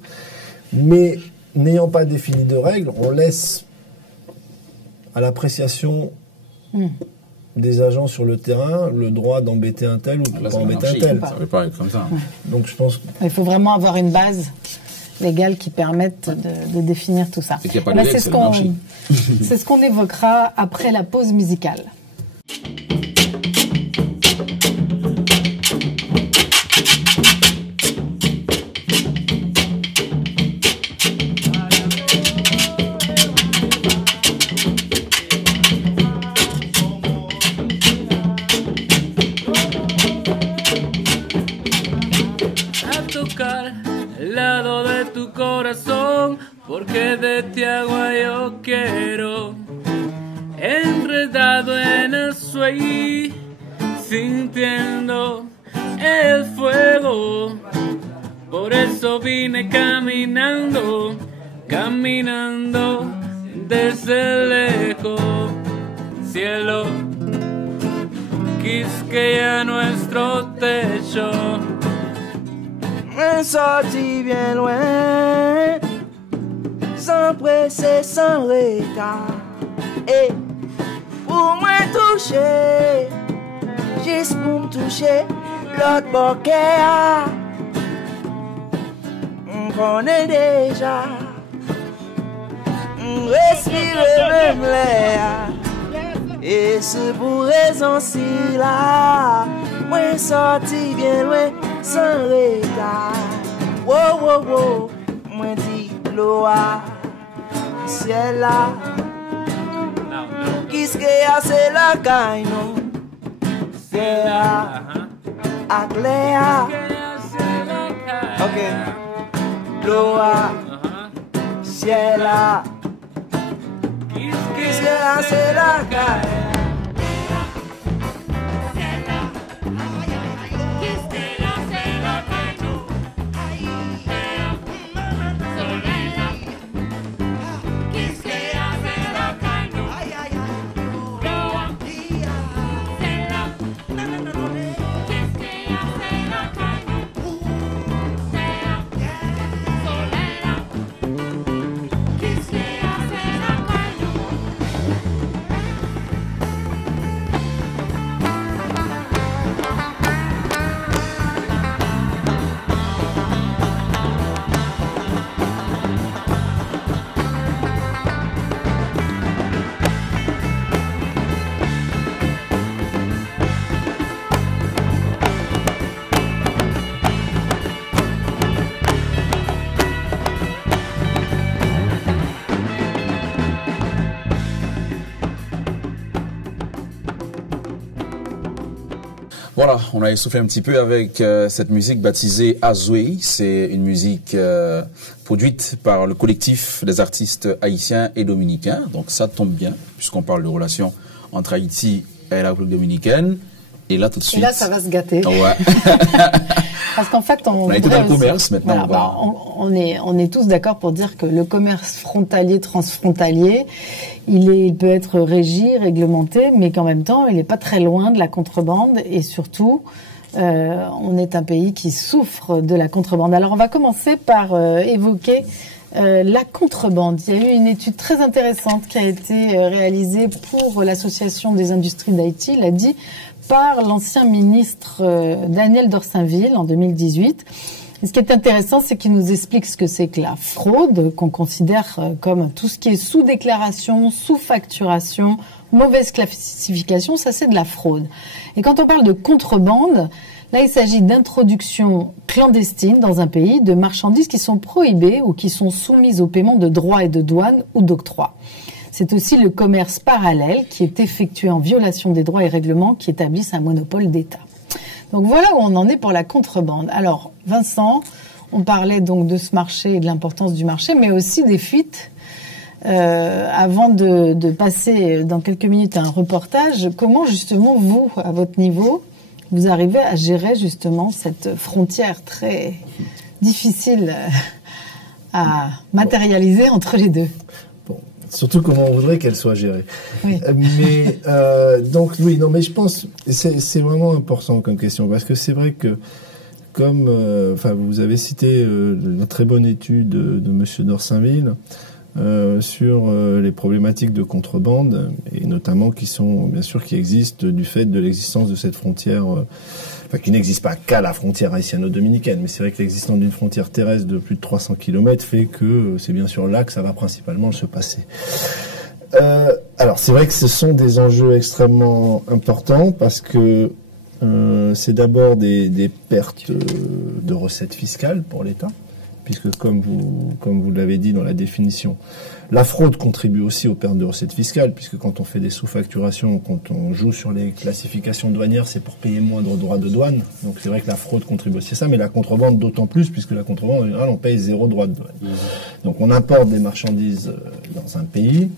Mais n'ayant pas défini de règles, on laisse à l'appréciation des agents sur le terrain le droit d'embêter un tel ou de ne pas embêter un tel. Ça ne veut pas être comme ça. Ouais. Donc je pense... Il faut vraiment avoir une base légale qui permette de définir tout ça. C'est ce qu'on évoquera après la pause musicale. porque de ti agua yo quiero, enredado en el sueño, sintiendo el fuego. Por eso vine caminando, caminando desde lejos. Cielo, quisqueya nuestro techo. Me sorti bien loin, sans presser, sans retard. Et pour me toucher, juste pour me toucher, l'autre bouquet. On connaît déjà, on respire même l'air. Et c'est pour raison si là, moi sorti bien loin sans retard. Wow, wow, wow, moi dis l'eau à ciel là. Qu'est-ce qu'il y a, c'est la caille, non? C'est là, à clair. Ok. L'eau à ciel là. Qu'est-ce qu'il y a, c'est la caille. Voilà, on a essoufflé un petit peu avec cette musique baptisée Azoué. C'est une musique produite par le collectif des artistes haïtiens et dominicains. Donc ça tombe bien, puisqu'on parle de relations entre Haïti et la République dominicaine. Et là, tout de suite... Et là, ça va se gâter. Ouais. Parce qu'en fait, on a été dans le commerce maintenant. Voilà, on est tous d'accord pour dire que le commerce frontalier, transfrontalier, il peut être régi, réglementé, mais qu'en même temps, il n'est pas très loin de la contrebande. Et surtout, on est un pays qui souffre de la contrebande. Alors, on va commencer par évoquer la contrebande. Il y a eu une étude très intéressante qui a été réalisée pour l'Association des industries d'Haïti, l'ADI, par l'ancien ministre Daniel Dorsainville en 2018. Et ce qui est intéressant, c'est qu'il nous explique ce que c'est que la fraude, qu'on considère comme tout ce qui est sous-déclaration, sous-facturation, mauvaise classification, ça c'est de la fraude. Et quand on parle de contrebande, là il s'agit d'introduction clandestine dans un pays de marchandises qui sont prohibées ou qui sont soumises au paiement de droits et de douane ou d'octroi. C'est aussi le commerce parallèle qui est effectué en violation des droits et règlements qui établissent un monopole d'État. Donc voilà où on en est pour la contrebande. Alors Vincent, on parlait donc de ce marché et de l'importance du marché, mais aussi des fuites. Avant de passer dans quelques minutes à un reportage, comment justement vous, à votre niveau, vous arrivez à gérer justement cette frontière très difficile à matérialiser entre les deux? Surtout comment on voudrait qu'elle soit gérée. Oui. Mais donc oui, non, mais je pense c'est vraiment important comme question parce que c'est vrai que comme enfin vous avez cité une très bonne étude de Monsieur Dorsainville sur les problématiques de contrebande et notamment qui sont bien sûr qui existent du fait de l'existence de cette frontière. Enfin, qui n'existe pas qu'à la frontière haïtiano-dominicaine, mais c'est vrai que l'existence d'une frontière terrestre de plus de 300 km fait que c'est bien sûr là que ça va principalement se passer. Alors, c'est vrai que ce sont des enjeux extrêmement importants parce que c'est d'abord des pertes de recettes fiscales pour l'État, puisque comme vous l'avez dit dans la définition, la fraude contribue aussi aux pertes de recettes fiscales, puisque quand on fait des sous-facturations, quand on joue sur les classifications douanières, c'est pour payer moins de droits de douane. Donc c'est vrai que la fraude contribue aussi à ça, mais la contrebande d'autant plus, puisque la contrebande, en général, on paye 0 droit de douane. Donc on importe des marchandises dans un pays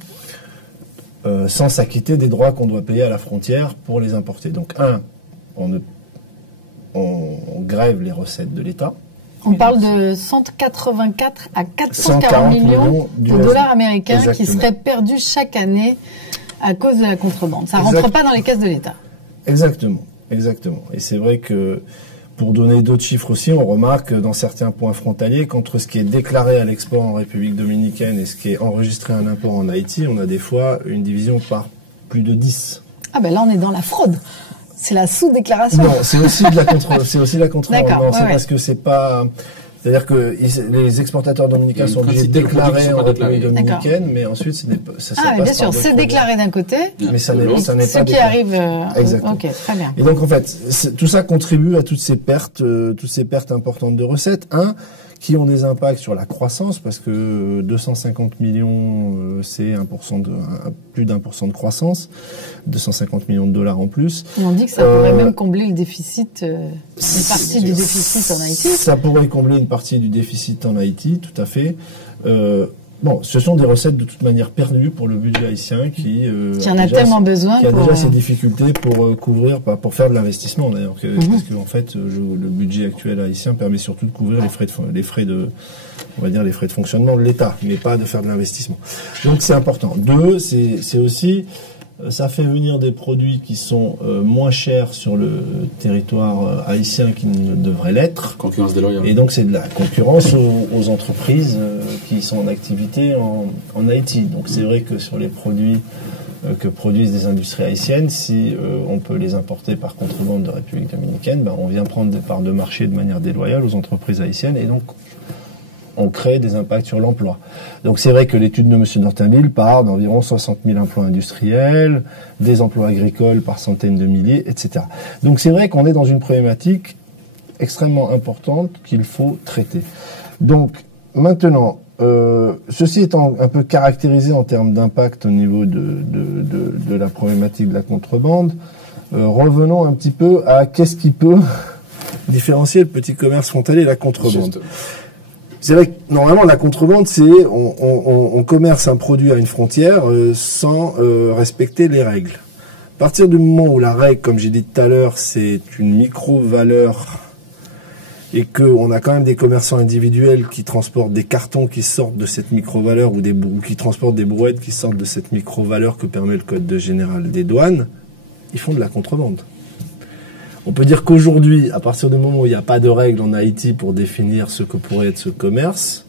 sans s'acquitter des droits qu'on doit payer à la frontière pour les importer. Donc on grève les recettes de l'État. On parle de 184 à 440 millions de dollars américains qui seraient perdus chaque année à cause de la contrebande. Ça ne rentre pas dans les caisses de l'État. Exactement. Et c'est vrai que, pour donner d'autres chiffres aussi, on remarque dans certains points frontaliers qu'entre ce qui est déclaré à l'export en République dominicaine et ce qui est enregistré à un import en Haïti, on a des fois une division par plus de 10. Ah ben là, on est dans la fraude. C'est la sous-déclaration. Non, c'est aussi de la contrebande. C'est aussi la contrebande. D'accord. Non, c'est parce que c'est pas. C'est-à-dire que les exportateurs dominicains sont obligés de déclarer en République dominicaine, mais ensuite ça passe bien sûr, c'est déclaré d'un côté, mais ça n'est pas ce qui arrive. Exactement. Ok, très bien. Et donc en fait, tout ça contribue à toutes ces pertes importantes de recettes. Qui ont des impacts sur la croissance, parce que 250 millions, c'est plus d'1% de croissance, 250 millions de dollars en plus. Et on dit que ça pourrait même combler le déficit, une partie du déficit en Haïti. Ça pourrait combler une partie du déficit en Haïti, tout à fait. Ce sont des recettes de toute manière perdues pour le budget haïtien qui en a tellement besoin. Qui a déjà ses difficultés pour couvrir, pour faire de l'investissement d'ailleurs, parce que en fait le budget actuel haïtien permet surtout de couvrir les frais de fonctionnement de l'État, mais pas de faire de l'investissement. Donc c'est important. 2, c'est aussi ça fait venir des produits qui sont moins chers sur le territoire haïtien qu'ils ne devraient l'être. Concurrence déloyale. Et donc c'est de la concurrence aux entreprises qui sont en activité en Haïti. Donc c'est vrai que sur les produits que produisent des industries haïtiennes, si on peut les importer par contrebande de République dominicaine, on vient prendre des parts de marché de manière déloyale aux entreprises haïtiennes et donc on crée des impacts sur l'emploi. Donc c'est vrai que l'étude de M. Nortinville part d'environ 60 000 emplois industriels, des emplois agricoles par centaines de milliers, etc. Donc c'est vrai qu'on est dans une problématique extrêmement importante qu'il faut traiter. Donc maintenant, ceci étant un peu caractérisé en termes d'impact au niveau de la problématique de la contrebande, revenons un petit peu à qu'est-ce qui peut différencier le petit commerce frontalier et la contrebande. C'est vrai que normalement la contrebande, c'est on commerce un produit à une frontière sans respecter les règles. À partir du moment où la règle, comme j'ai dit tout à l'heure, c'est une micro-valeur et qu'on a quand même des commerçants individuels qui transportent des cartons qui sortent de cette micro-valeur ou qui transportent des brouettes qui sortent de cette micro-valeur que permet le Code général des douanes, ils font de la contrebande. On peut dire qu'aujourd'hui, à partir du moment où il n'y a pas de règles en Haïti pour définir ce que pourrait être ce commerce,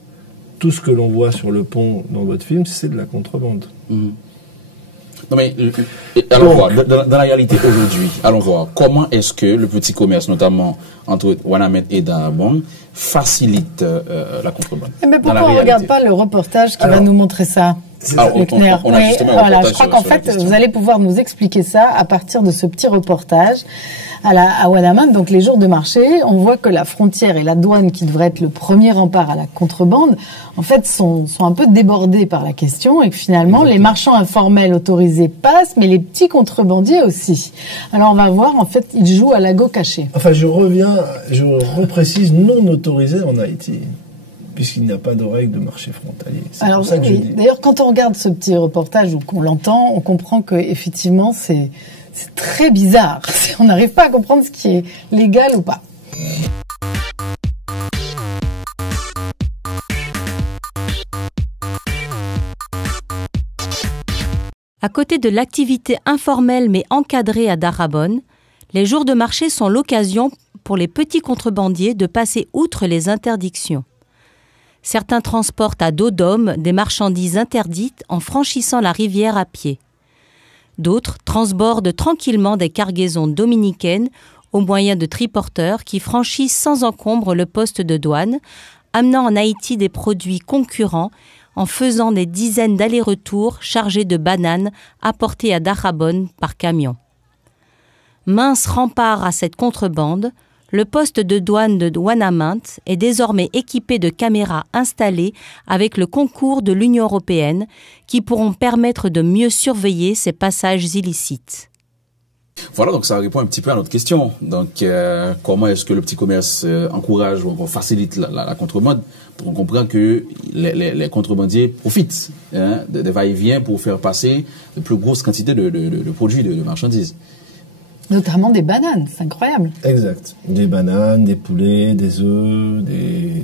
tout ce que l'on voit sur le pont dans votre film, c'est de la contrebande. Non mais, allons voir, dans la réalité aujourd'hui, allons voir, comment est-ce que le petit commerce, notamment entre Ouanamètre et Daharbon, facilite la contrebande? Mais pourquoi on ne regarde pas le reportage qui va nous montrer ça? Je crois qu'en fait, vous allez pouvoir nous expliquer ça à partir de ce petit reportage à Ouanamètre. Donc les jours de marché, on voit que la frontière et la douane, qui devraient être le premier rempart à la contrebande, en fait sont un peu débordés par la question et que finalement les marchands informels autorisés passent, mais les petits contrebandiers aussi. Alors on va voir, en fait, ils jouent à l'ago caché. Enfin, je reprécise, non autorisé en Haïti, puisqu'il n'y a pas de règles de marché frontalier. Alors, d'ailleurs, quand on regarde ce petit reportage ou qu'on l'entend, on comprend que effectivement c'est très bizarre. On n'arrive pas à comprendre ce qui est légal ou pas. À côté de l'activité informelle mais encadrée à Daharbon, les jours de marché sont l'occasion pour les petits contrebandiers de passer outre les interdictions. Certains transportent à dos d'homme des marchandises interdites en franchissant la rivière à pied. D'autres transbordent tranquillement des cargaisons dominicaines au moyen de triporteurs qui franchissent sans encombre le poste de douane, amenant en Haïti des produits concurrents en faisant des dizaines d'allers-retours chargés de bananes apportées à Daharbon par camion. Mince rempart à cette contrebande, le poste de douane de Ouanaminthe est désormais équipé de caméras installées avec le concours de l'Union européenne qui pourront permettre de mieux surveiller ces passages illicites. Voilà, donc ça répond un petit peu à notre question. Donc, comment est-ce que le petit commerce encourage ou facilite la contrebande? On comprend que les contrebandiers profitent des va-et-vient pour faire passer de plus grosses quantités de produits, de marchandises. Notamment des bananes, c'est incroyable. Exact. Des bananes, des poulets, des œufs,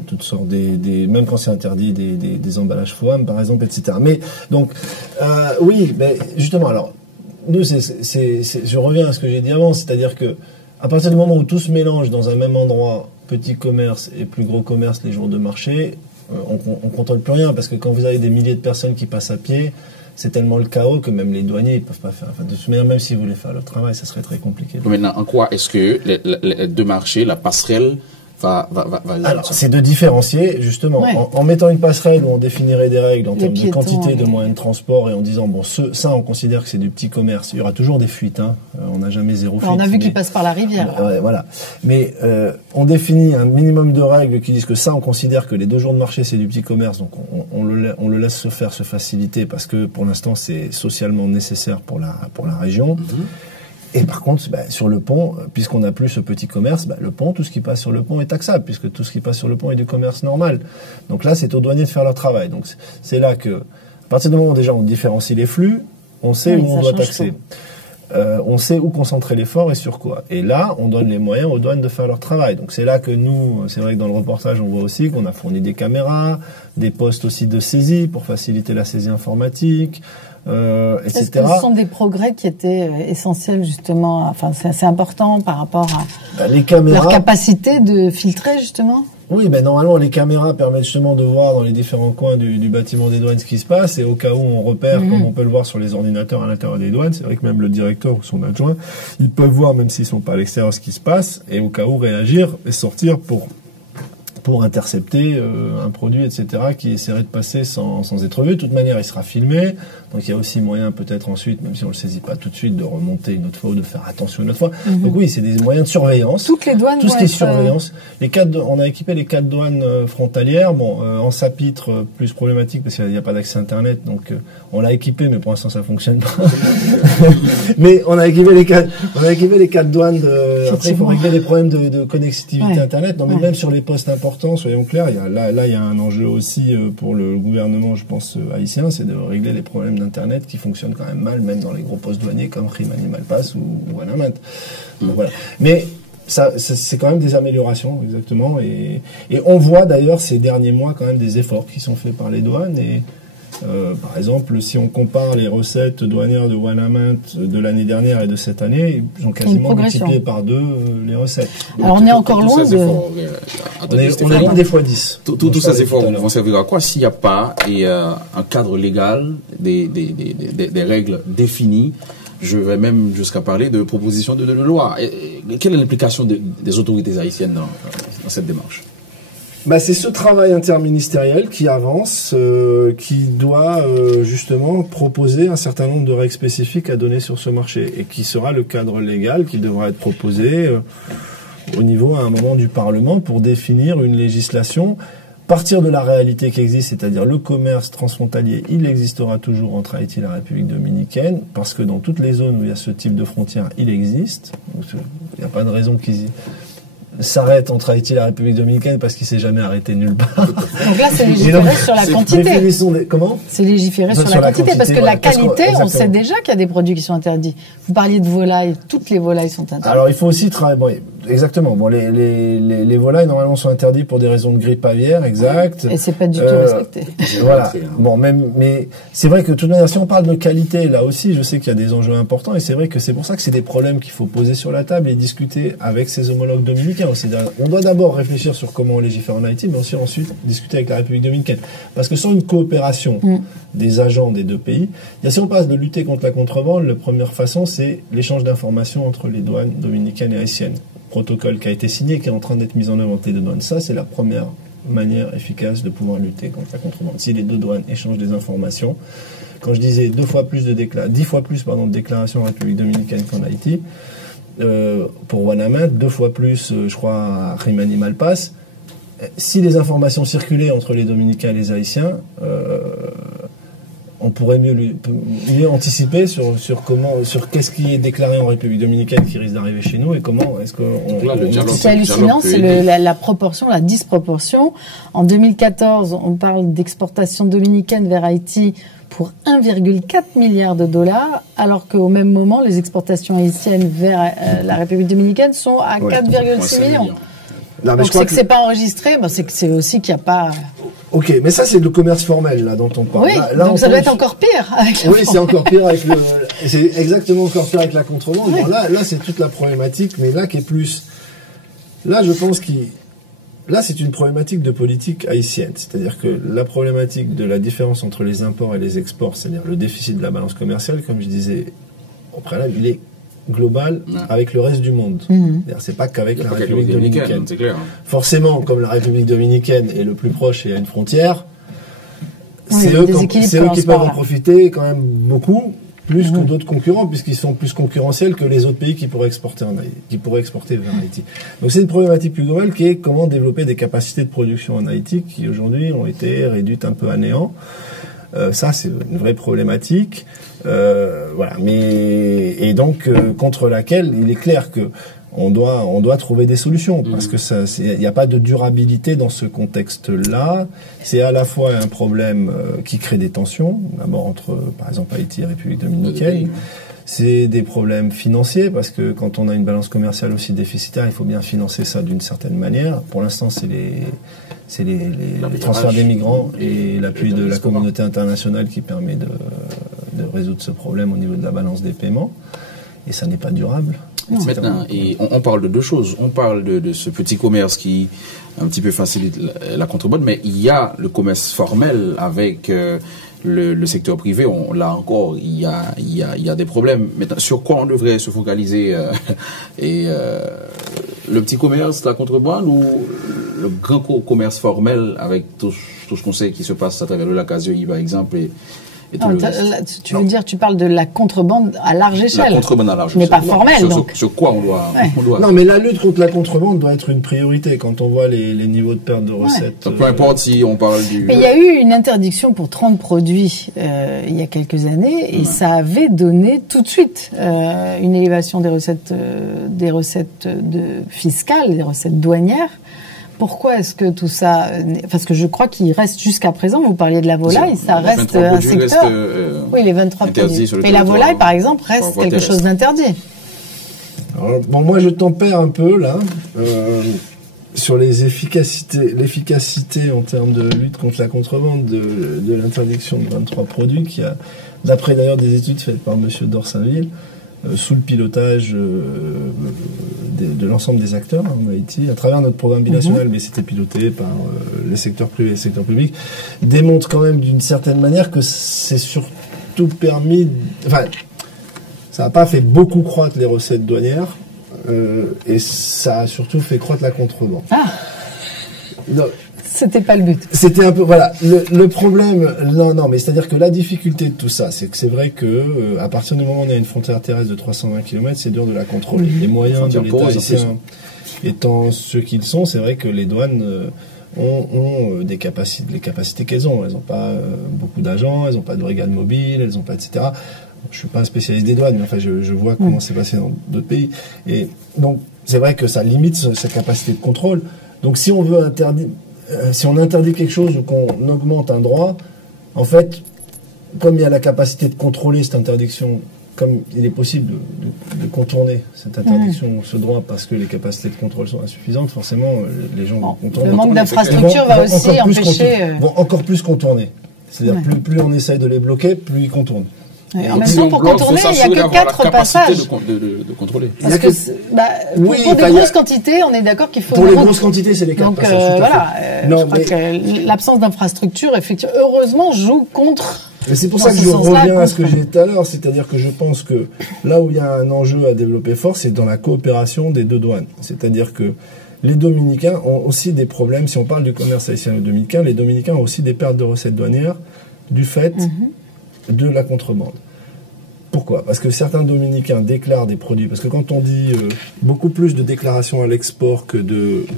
toutes sortes, même quand c'est interdit, des emballages FOAM, par exemple, etc. Mais, donc, oui, mais justement, alors, nous, je reviens à ce que j'ai dit avant, c'est-à-dire que, à partir du moment où tout se mélange dans un même endroit, petit commerce et plus gros commerce les jours de marché, on contrôle plus rien, parce que quand vous avez des milliers de personnes qui passent à pied, c'est tellement le chaos que même les douaniers ne peuvent pas faire. Enfin, de toute manière, même s'ils voulaient faire leur travail, ça serait très compliqué. Maintenant, en quoi est-ce que les deux marchés, la passerelle, va alors, c'est de différencier, justement, ouais. en mettant une passerelle où on définirait des règles en termes de quantité de moyens de transport et en disant, bon, ça, on considère que c'est du petit commerce. Il y aura toujours des fuites, hein. On n'a jamais zéro fuite. On a vu qu'ils passent par la rivière. Voilà. Mais on définit un minimum de règles qui disent que ça, on considère que les 2 jours de marché, c'est du petit commerce. Donc, on le laisse se faire, se faciliter, parce que pour l'instant, c'est socialement nécessaire pour la région. Et par contre, sur le pont, puisqu'on n'a plus ce petit commerce, le pont, tout ce qui passe sur le pont est taxable, puisque tout ce qui passe sur le pont est du commerce normal. Donc là, c'est aux douaniers de faire leur travail. Donc c'est là que, à partir du moment où déjà on différencie les flux, on sait où on doit taxer. On sait où concentrer l'effort et sur quoi. Et là, on donne les moyens aux douanes de faire leur travail. Donc c'est là que nous, c'est vrai que dans le reportage, on voit aussi qu'on a fourni des caméras, des postes aussi de saisie pour faciliter la saisie informatique, etc. Est-ce que ce sont des progrès qui étaient essentiels justement, enfin c'est important par rapport à leur capacité de filtrer justement? Oui, normalement, les caméras permettent justement de voir dans les différents coins du bâtiment des douanes ce qui se passe, et au cas où on repère, comme on peut le voir sur les ordinateurs à l'intérieur des douanes, c'est vrai que même le directeur ou son adjoint, ils peuvent voir, même s'ils sont pas à l'extérieur, ce qui se passe, et au cas où réagir et sortir pour intercepter un produit, etc., qui essaierait de passer sans être vu. De toute manière, il sera filmé. Donc, il y a aussi moyen, peut-être ensuite, même si on le saisit pas tout de suite, de remonter une autre fois ou de faire attention une autre fois. Donc oui, c'est des moyens de surveillance. Toutes les douanes. Tout ce qui est surveillance. On a équipé les 4 douanes frontalières. Bon, en Sapitre, plus problématique parce qu'il n'y a pas d'accès Internet. Donc, on l'a équipé, mais pour l'instant, ça fonctionne pas. Mais on a équipé les 4 douanes. Après, il faut régler les problèmes de connectivité Internet. Non, mais même sur les postes importants, soyons clairs, il y a un enjeu aussi pour le gouvernement, je pense, haïtien, c'est de régler les problèmes d'Internet qui fonctionnent quand même mal, même dans les gros postes douaniers comme Rim Animal Pass ou Ouanaminthe. Donc voilà. Mais ça, c'est quand même des améliorations, exactement. Et on voit d'ailleurs ces derniers mois quand même des efforts qui sont faits par les douanes. Et par exemple, si on compare les recettes douanières de Ouanaminthe de l'année dernière et de cette année, ils ont quasiment multiplié par 2 les recettes. Alors on est encore loin de... On est loin des fois 10. Tous ces efforts vont servir à quoi s'il n'y a pas un cadre légal, des règles définies? Je vais même jusqu'à parler de propositions de loi. Quelle est l'implication des autorités haïtiennes dans cette démarche? C'est ce travail interministériel qui avance, qui doit justement proposer un certain nombre de règles spécifiques à donner sur ce marché, et qui sera le cadre légal qui devra être proposé au niveau à un moment du Parlement pour définir une législation. Partir de la réalité qui existe, c'est-à-dire le commerce transfrontalier, il existera toujours entre Haïti et la République dominicaine, parce que dans toutes les zones où il y a ce type de frontière, il existe. Donc, il n'y a pas de raison qu'ils s'arrête entre Haïti et la République dominicaine, parce qu'il s'est jamais arrêté nulle part. Donc là, c'est légiféré sur la quantité. Comment ? C'est légiféré sur la quantité, parce que la qualité, on sait déjà qu'il y a des produits qui sont interdits. Vous parliez de volailles, toutes les volailles sont interdites. Alors il faut aussi travailler. Bon, exactement. Bon, les volailles normalement sont interdites pour des raisons de grippe aviaire, exact. Et c'est pas du tout respecté. Voilà. Bon, mais c'est vrai que de toute manière, si on parle de qualité, là aussi, je sais qu'il y a des enjeux importants, et c'est vrai que c'est pour ça que c'est des problèmes qu'il faut poser sur la table et discuter avec ses homologues dominicains. On doit d'abord réfléchir sur comment on légifère en Haïti, mais aussi ensuite discuter avec la République dominicaine. Parce que sans une coopération des agents des 2 pays, si on passe de lutter contre la contrebande, la première façon, c'est l'échange d'informations entre les douanes dominicaines et haïtiennes. Protocole qui a été signé, qui est en train d'être mis en œuvre entre les 2 douanes. Ça, c'est la première manière efficace de pouvoir lutter contre la contrebande. Si les 2 douanes échangent des informations, quand je disais 10 fois plus de déclarations en République dominicaine qu'en Haïti, pour Wanamint, 2 fois plus, je crois, à Rimani Malpass. Si les informations circulaient entre les Dominicains et les Haïtiens, on pourrait mieux anticiper sur qu'est-ce qui est déclaré en République dominicaine qui risque d'arriver chez nous et comment est-ce qu'on... Ce qui est hallucinant, c'est la proportion, la disproportion. En 2014, on parle d'exportation dominicaine vers Haïti pour 1,4 milliard de dollars, alors qu'au même moment, les exportations haïtiennes vers la République dominicaine sont à 4,6 millions. Non, donc c'est que c'est pas enregistré, c'est que c'est aussi qu'il n'y a pas... Ok, mais ça c'est le commerce formel là dont on parle. Oui, là, donc ça doit être encore pire avec la... Oui, c'est encore pire avec c'est exactement encore pire avec la contrebande. Oui. Bon, là c'est toute la problématique, mais là qui est plus... Là je pense là c'est une problématique de politique haïtienne. C'est-à-dire que la problématique de la différence entre les imports et les exports, c'est-à-dire le déficit de la balance commerciale, comme je disais au préalable, il est global avec le reste du monde. C'est pas qu'avec la République dominicaine. C'est clair. Forcément, comme la République dominicaine est le plus proche et a une frontière, c'est eux qui peuvent en profiter quand même beaucoup, plus que d'autres concurrents, puisqu'ils sont plus concurrentiels que les autres pays qui pourraient exporter vers Haïti. Donc c'est une problématique plus globale qui est comment développer des capacités de production en Haïti qui aujourd'hui ont été réduites un peu à néant. Ça, c'est une vraie problématique. Voilà. Et donc, contre laquelle il est clair que on doit trouver des solutions parce que il n'y a pas de durabilité dans ce contexte-là. C'est à la fois un problème qui crée des tensions, d'abord entre, par exemple, Haïti et République dominicaine. C'est des problèmes financiers parce que quand on a une balance commerciale aussi déficitaire, il faut bien financer ça d'une certaine manière. Pour l'instant, c'est les transferts des migrants et l'appui de la communauté internationale qui permet de résoudre ce problème au niveau de la balance des paiements. Et ça n'est pas durable. Maintenant, et on parle de deux choses. On parle de ce petit commerce qui un petit peu facilite la contrebande, mais il y a le commerce formel avec le secteur privé. Là encore, il y a des problèmes. Maintenant, sur quoi on devrait se focaliser le petit commerce, la contrebande ou le grand commerce formel avec tout ce qu'on sait qui se passe à travers le lac Azuri, par exemple tu veux dire, tu parles de la contrebande à large échelle. La contrebande à large échelle. Mais pas formelle, donc. Sur quoi on doit... Non, mais la lutte contre la contrebande doit être une priorité quand on voit les niveaux de perte de recettes. Donc, peu importe si on parle du... Mais il y a eu une interdiction pour 30 produits il y a quelques années et ça avait donné tout de suite une élévation des recettes fiscales, des recettes douanières. Pourquoi est-ce que tout ça... Parce que je crois qu'il reste jusqu'à présent, vous parliez de la volaille, ça reste un secteur... oui, les 23 produits. Mais la volaille, par exemple, reste quelque chose d'interdit. Bon, moi, je tempère un peu, là, sur l'efficacité en termes de lutte contre la contrebande de l'interdiction de 23 produits, qui a, d'après d'ailleurs des études faites par M. Dorsainville, sous le pilotage de l'ensemble des acteurs en Haïti, à travers notre programme binational, mais c'était piloté par les secteurs privés et le secteur public, démontre quand même d'une certaine manière que c'est surtout permis... Enfin, ça n'a pas fait beaucoup croître les recettes douanières, et ça a surtout fait croître la contrebande. C'était pas le but. C'était un peu, voilà, le problème, non, mais c'est-à-dire que la difficulté de tout ça, c'est que c'est vrai que, à partir du moment où on a une frontière terrestre de 320 km, c'est dur de la contrôler. Les moyens de l'État haïtien étant ceux qu'ils sont, c'est vrai que les douanes ont des capacités, les capacités qu'elles ont. Elles n'ont pas beaucoup d'agents, elles n'ont pas de brigades mobiles, elles n'ont pas, etc. Je suis pas un spécialiste des douanes, mais enfin, je vois comment c'est passé dans d'autres pays. Et donc, c'est vrai que ça limite sa capacité de contrôle. Donc, si on veut si on interdit quelque chose ou qu'on augmente un droit, en fait, comme il y a la capacité de contrôler cette interdiction, comme il est possible de contourner cette interdiction, ce droit, parce que les capacités de contrôle sont insuffisantes, forcément, les gens vont contourner. Le manque d'infrastructure va aussi empêcher... vont encore plus contourner. C'est-à-dire, plus on essaye de les bloquer, plus ils contournent. En même temps, pour contourner, il n'y a que 4 passages. De contrôler. Parce que pour des grosses quantités, on est d'accord qu'il faut... Pour les grosses quantités, c'est les 4 passages. Donc voilà, je crois que l'absence d'infrastructure, effectivement, heureusement, joue contre... Et c'est pour ça que je reviens à ce que j'ai dit tout à l'heure, c'est-à-dire que je pense que là où il y a un enjeu à développer fort, c'est dans la coopération des deux douanes. C'est-à-dire que les Dominicains ont aussi des problèmes, si on parle du commerce haïtien-dominicain, les Dominicains ont aussi des pertes de recettes douanières du fait de la contrebande. Pourquoi? Parce que certains Dominicains déclarent des produits. Parce que quand on dit beaucoup plus de déclarations à l'export que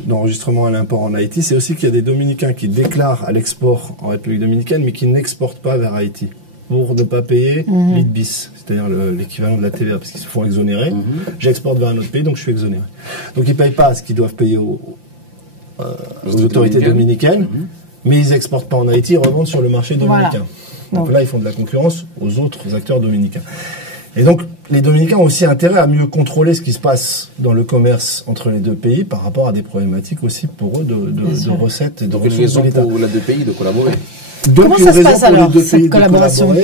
d'enregistrement à l'import en Haïti, c'est aussi qu'il y a des Dominicains qui déclarent à l'export en République dominicaine, mais qui n'exportent pas vers Haïti pour ne pas payer l'ITBIS, c'est-à-dire l'équivalent de la TVA, parce qu'ils se font exonérer. J'exporte vers un autre pays, donc je suis exonéré. Donc ils ne payent pas ce qu'ils doivent payer aux autorités dominicaines, mais ils n'exportent pas en Haïti, ils revendent sur le marché dominicain. Voilà. Donc là, ils font de la concurrence aux autres acteurs dominicains. Et donc, les Dominicains ont aussi intérêt à mieux contrôler ce qui se passe dans le commerce entre les deux pays par rapport à des problématiques aussi pour eux de recettes et de ressources de l'État. Donc, une raison pour les deux pays de collaborer. Comment ça se passe alors, cette collaboration?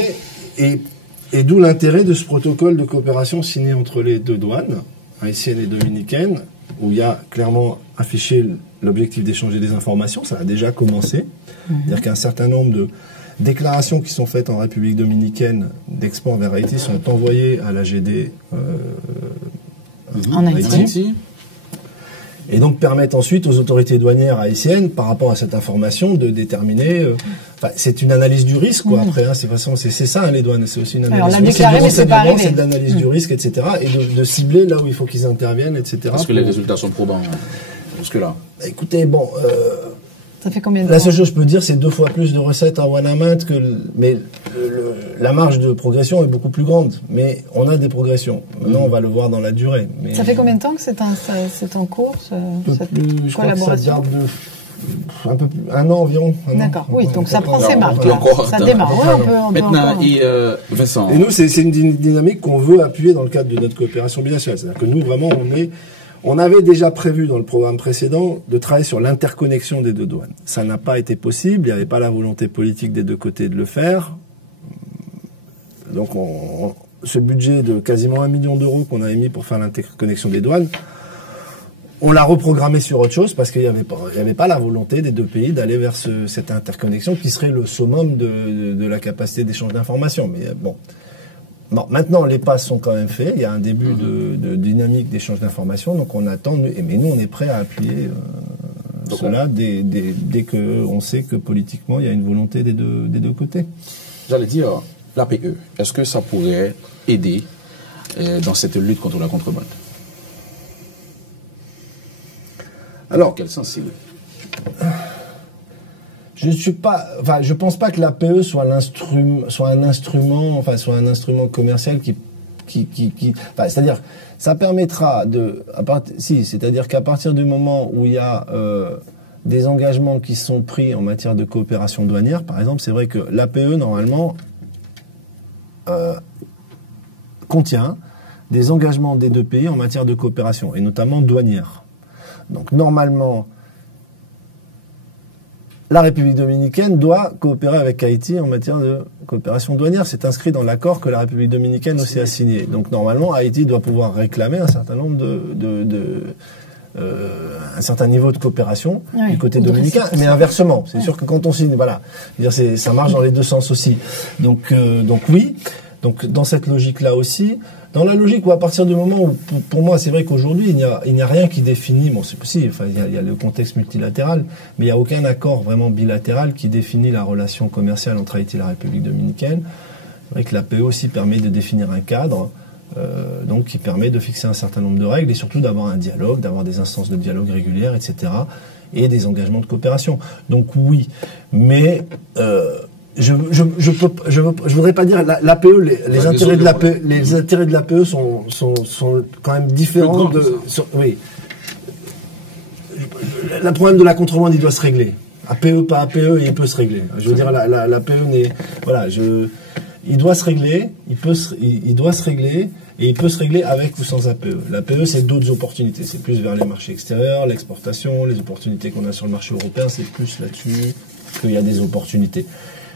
Et d'où l'intérêt de ce protocole de coopération signé entre les deux douanes, haïtiennes et dominicaines, où il y a clairement affiché l'objectif d'échanger des informations. Ça a déjà commencé. C'est-à-dire qu'un certain nombre de déclarations qui sont faites en République dominicaine d'export vers Haïti sont envoyées à l'AGD en Haïti. Et donc permettent ensuite aux autorités douanières haïtiennes, par rapport à cette information, de déterminer. C'est une analyse du risque, quoi. Après, hein, c'est ça, hein, les douanes. C'est aussi une analyse. Alors, la déclarer, mais c'est pas arrivé. C'est de l'analyse du risque, etc. Et de cibler là où il faut qu'ils interviennent, etc. Parce que les résultats sont probants. Jusque-là. Écoutez, bon. Ça fait combien de temps? La seule chose que je peux dire, c'est 2 fois plus de recettes à Wanamint que... Mais la marge de progression est beaucoup plus grande. Mais on a des progressions. Maintenant, on va le voir dans la durée. Mais ça fait combien de temps que c'est en cours, cette collaboration? Un peu plus, 1 an environ. D'accord, oui, donc ça prend ses marques. Ça démarre. Maintenant, Vincent. Et nous, c'est une dynamique qu'on veut appuyer dans le cadre de notre coopération bilaterale. C'est-à-dire que nous, vraiment, on avait déjà prévu dans le programme précédent de travailler sur l'interconnexion des deux douanes. Ça n'a pas été possible, il n'y avait pas la volonté politique des deux côtés de le faire. Donc ce budget de quasiment 1 million d'euros qu'on avait mis pour faire l'interconnexion des douanes, on l'a reprogrammé sur autre chose parce qu'il n'y avait pas la volonté des deux pays d'aller vers cette interconnexion qui serait le summum de la capacité d'échange d'informations. Mais bon... Bon, maintenant, les pas sont quand même faits. Il y a un début de dynamique d'échange d'informations. Donc, on attend. Mais nous, on est prêt à appuyer cela dès qu'on sait que politiquement, il y a une volonté des deux côtés. J'allais dire, l'APE, est-ce que ça pourrait aider dans cette lutte contre la contrebande? Alors, dans quel sens je pense pas que l'APE soit un instrument commercial c'est-à-dire, ça permettra c'est-à-dire qu'à partir du moment où il y a des engagements qui sont pris en matière de coopération douanière, par exemple, c'est vrai que l'APE, normalement, contient des engagements des deux pays en matière de coopération, et notamment douanière. Donc, normalement, la République dominicaine doit coopérer avec Haïti en matière de coopération douanière. C'est inscrit dans l'accord que la République dominicaine aussi a signé. Donc normalement, Haïti doit pouvoir réclamer un certain nombre un certain niveau de coopération du côté dominicain, mais inversement. C'est sûr que quand on signe, voilà, ça marche dans les deux sens aussi. Donc oui. Donc dans cette logique-là aussi, dans la logique où à partir du moment où, pour moi, c'est vrai qu'aujourd'hui, il n'y a rien qui définit, bon c'est possible, enfin, il y a le contexte multilatéral, mais il n'y a aucun accord vraiment bilatéral qui définit la relation commerciale entre Haïti et la République dominicaine. C'est vrai que l'APE aussi permet de définir un cadre, donc qui permet de fixer un certain nombre de règles et surtout d'avoir un dialogue, d'avoir des instances de dialogue régulières, etc. et des engagements de coopération. Donc oui, mais... je voudrais pas dire l'APE, les intérêts de l'APE sont quand même différents oui. Le problème de la contrebande, il doit se régler. APE, pas APE, il peut se régler. Je veux dire, l'APE il doit se régler, il doit se régler, et il peut se régler avec ou sans APE. L'APE, c'est d'autres opportunités. C'est plus vers les marchés extérieurs, l'exportation, les opportunités qu'on a sur le marché européen, c'est plus là-dessus qu'il y a des opportunités.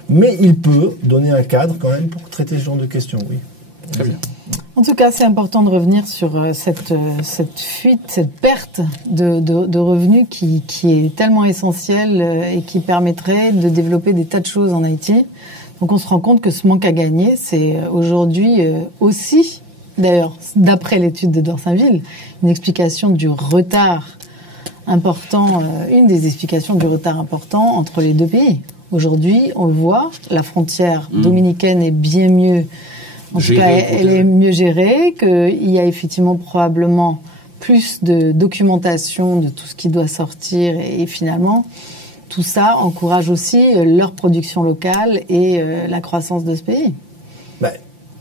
Mais il peut donner un cadre quand même pour traiter ce genre de questions, oui. Très bien. En tout cas, c'est important de revenir sur cette fuite, cette perte de revenus qui est tellement essentielle et qui permettrait de développer des tas de choses en Haïti. Donc on se rend compte que ce manque à gagner, c'est aujourd'hui aussi, d'ailleurs, d'après l'étude de Dorsainville, une explication du retard important, une des explications du retard important entre les deux pays. Aujourd'hui, on le voit, la frontière dominicaine est bien mieux En tout cas, elle est mieux gérée, qu'il y a effectivement probablement plus de documentation de tout ce qui doit sortir et finalement, tout ça encourage aussi leur production locale et la croissance de ce pays. Ben,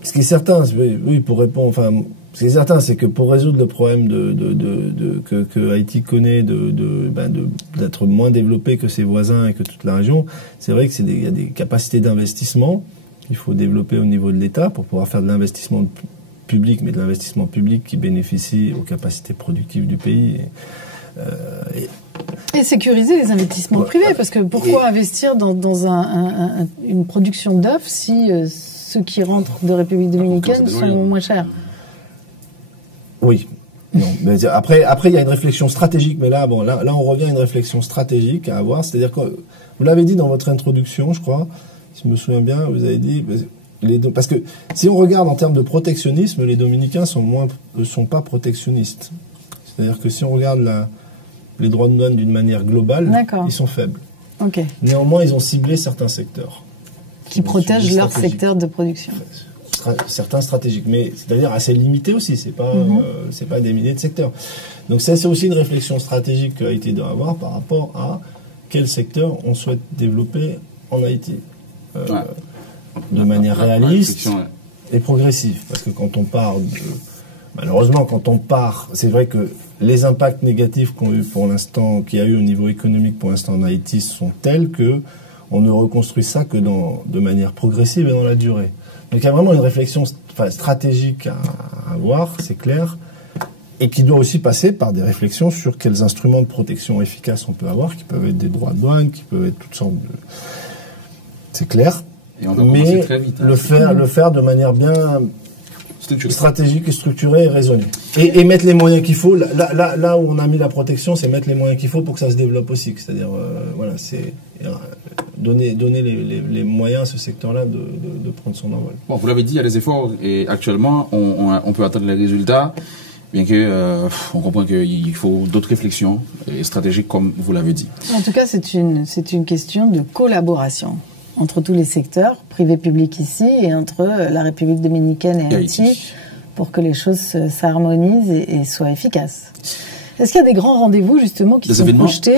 ce qui est certain, oui, pour répondre, enfin, ce qui est certain, c'est que pour résoudre le problème que Haïti connaît d'être moins développé que ses voisins et que toute la région, c'est vrai qu'il y a des capacités d'investissement qu'il faut développer au niveau de l'État pour pouvoir faire de l'investissement public, mais de l'investissement public qui bénéficie aux capacités productives du pays. Et sécuriser les investissements privés, parce que pourquoi investir dans une production d'œufs si ceux qui rentrent de République dominicaine sont moins chers? Oui. Non, mais après, il y a une réflexion stratégique, mais là, on revient à une réflexion stratégique à avoir, c'est-à-dire que vous l'avez dit dans votre introduction, je crois, si je me souviens bien, vous avez dit, parce que si on regarde en termes de protectionnisme, les Dominicains sont pas protectionnistes. C'est-à-dire que si on regarde les droits de douane d'une manière globale, ils sont faibles. Okay. Néanmoins, ils ont ciblé certains secteurs. Qui protègent leur secteur de production. Certains stratégiques, mais c'est-à-dire assez limité aussi, c'est pas des milliers de secteurs. Donc ça, c'est aussi une réflexion stratégique que Haïti doit avoir par rapport à quel secteur on souhaite développer en Haïti. De manière réaliste et progressive. Parce que quand on part malheureusement, c'est vrai que les impacts négatifs qu'il y a eu au niveau économique pour l'instant en Haïti sont tels que on ne reconstruit ça que de manière progressive et dans la durée. Donc il y a vraiment une réflexion stratégique à avoir, c'est clair, et qui doit aussi passer par des réflexions sur quels instruments de protection efficaces on peut avoir, qui peuvent être des droits de douane, qui peuvent être toutes sortes de... C'est clair. Et on doit mais très vite, le faire de manière bien stratégique et structurée et raisonnée. Et mettre les moyens qu'il faut. Là où on a mis la protection, c'est mettre les moyens qu'il faut pour que ça se développe aussi. C'est-à-dire, c'est donner les moyens à ce secteur-là de prendre son envol. Bon, vous l'avez dit, il y a des efforts et actuellement, on peut attendre les résultats. Bien que on comprend qu'il faut d'autres réflexions stratégiques, comme vous l'avez dit. En tout cas, c'est une question de collaboration entre tous les secteurs, privé, public ici, et entre la République dominicaine et Haïti, pour que les choses s'harmonisent et soient efficaces. Est-ce qu'il y a des grands rendez-vous, justement, qui sont projetés?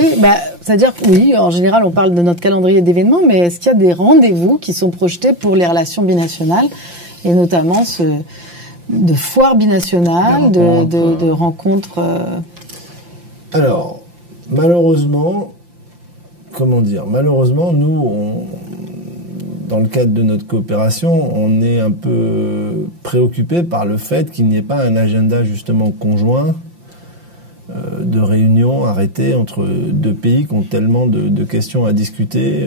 C'est-à-dire, oui, en général, on parle de notre calendrier d'événements, mais est-ce qu'il y a des rendez-vous qui sont projetés pour les relations binationales, et notamment de foires binationales, de rencontres Alors, malheureusement, nous, dans le cadre de notre coopération, on est un peu préoccupé par le fait qu'il n'y ait pas un agenda justement conjoint de réunions arrêtées entre deux pays qui ont tellement de questions à discuter.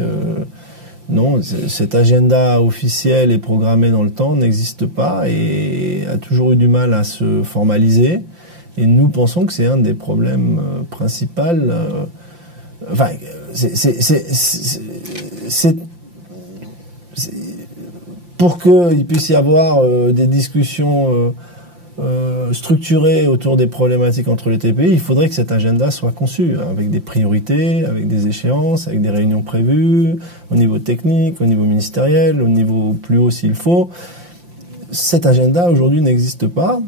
Non, cet agenda officiel et programmé dans le temps n'existe pas et a toujours eu du mal à se formaliser. Et nous pensons que c'est un des problèmes principaux. Pour qu'il puisse y avoir des discussions structurées autour des problématiques entre les TPI, il faudrait que cet agenda soit conçu avec des priorités, avec des échéances, avec des réunions prévues au niveau technique, au niveau ministériel, au niveau plus haut s'il faut. Cet agenda aujourd'hui n'existe pas.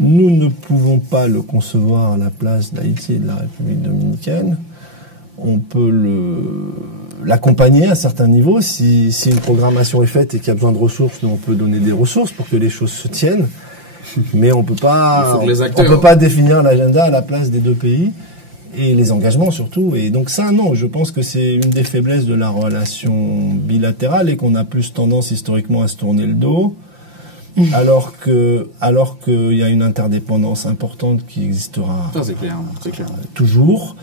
Nous ne pouvons pas le concevoir à la place d'Haïti et de la République dominicaine. On peut l'accompagner à un certain niveau. Si une programmation est faite et qu'il y a besoin de ressources, nous on peut donner des ressources pour que les choses se tiennent. Mais on peut pas définir l'agenda à la place des deux pays et les engagements surtout. Et donc ça, non, je pense que c'est une des faiblesses de la relation bilatérale et qu'on a plus tendance historiquement à se tourner le dos. Alors qu'il y a une interdépendance importante qui existera c'est clair. Toujours.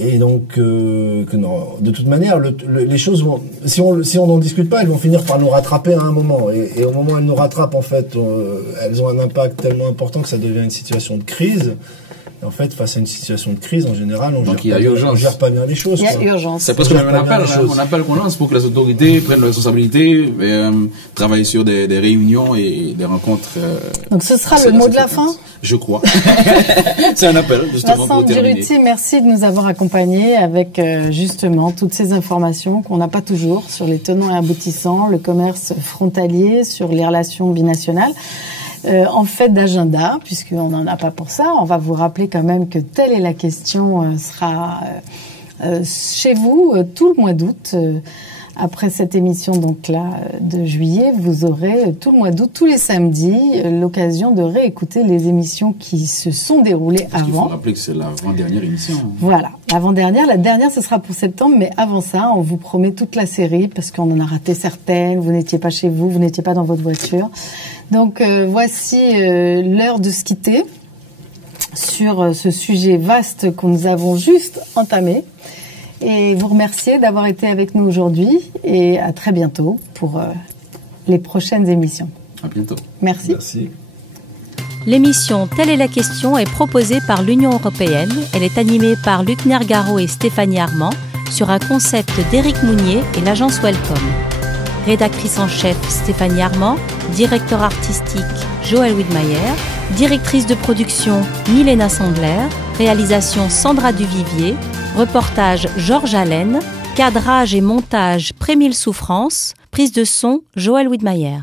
Et donc, non, de toute manière, les choses vont, si on n'en discute pas, elles vont finir par nous rattraper à un moment. Et au moment où elles nous rattrapent, en fait, elles ont un impact tellement important que ça devient une situation de crise. Et en fait, face à une situation de crise, en général, on gère pas bien les choses. Il y a urgence. C'est presque même un appel qu'on lance pour que les autorités prennent leurs responsabilités, travaillent sur des réunions et des rencontres. Donc ce sera le mot de la fin ? Je crois. C'est un appel, justement, pour terminer. Vincent Giruti, merci de nous avoir accompagnés avec justement toutes ces informations qu'on n'a pas toujours sur les tenants et aboutissants, le commerce frontalier, sur les relations binationales. En fait d'agenda, puisqu'on n'en a pas pour ça, on va vous rappeler quand même que telle est la question sera chez vous tout le mois d'août. Après cette émission donc là de juillet, vous aurez tout le mois d'août, tous les samedis, l'occasion de réécouter les émissions qui se sont déroulées avant. Il faut rappeler que c'est l'avant-dernière émission. Voilà, l'avant-dernière. La dernière, ce sera pour septembre, mais avant ça, on vous promet toute la série parce qu'on en a raté certaines. Vous n'étiez pas chez vous, vous n'étiez pas dans votre voiture. Donc voici l'heure de se quitter sur ce sujet vaste que nous avons juste entamé. Et vous remercier d'avoir été avec nous aujourd'hui et à très bientôt pour les prochaines émissions. À bientôt. Merci. Merci. L'émission Telle est la question est proposée par l'Union européenne. Elle est animée par Luc Nergaro et Stéphanie Armand sur un concept d'Éric Mounier et l'agence Welcome. Rédactrice en chef Stéphanie Armand, directeur artistique Joël Widmayer, directrice de production Milena Sandler, réalisation Sandra Duvivier, reportage Georges Allen, cadrage et montage Prémile Souffrance, prise de son Joël Widmayer.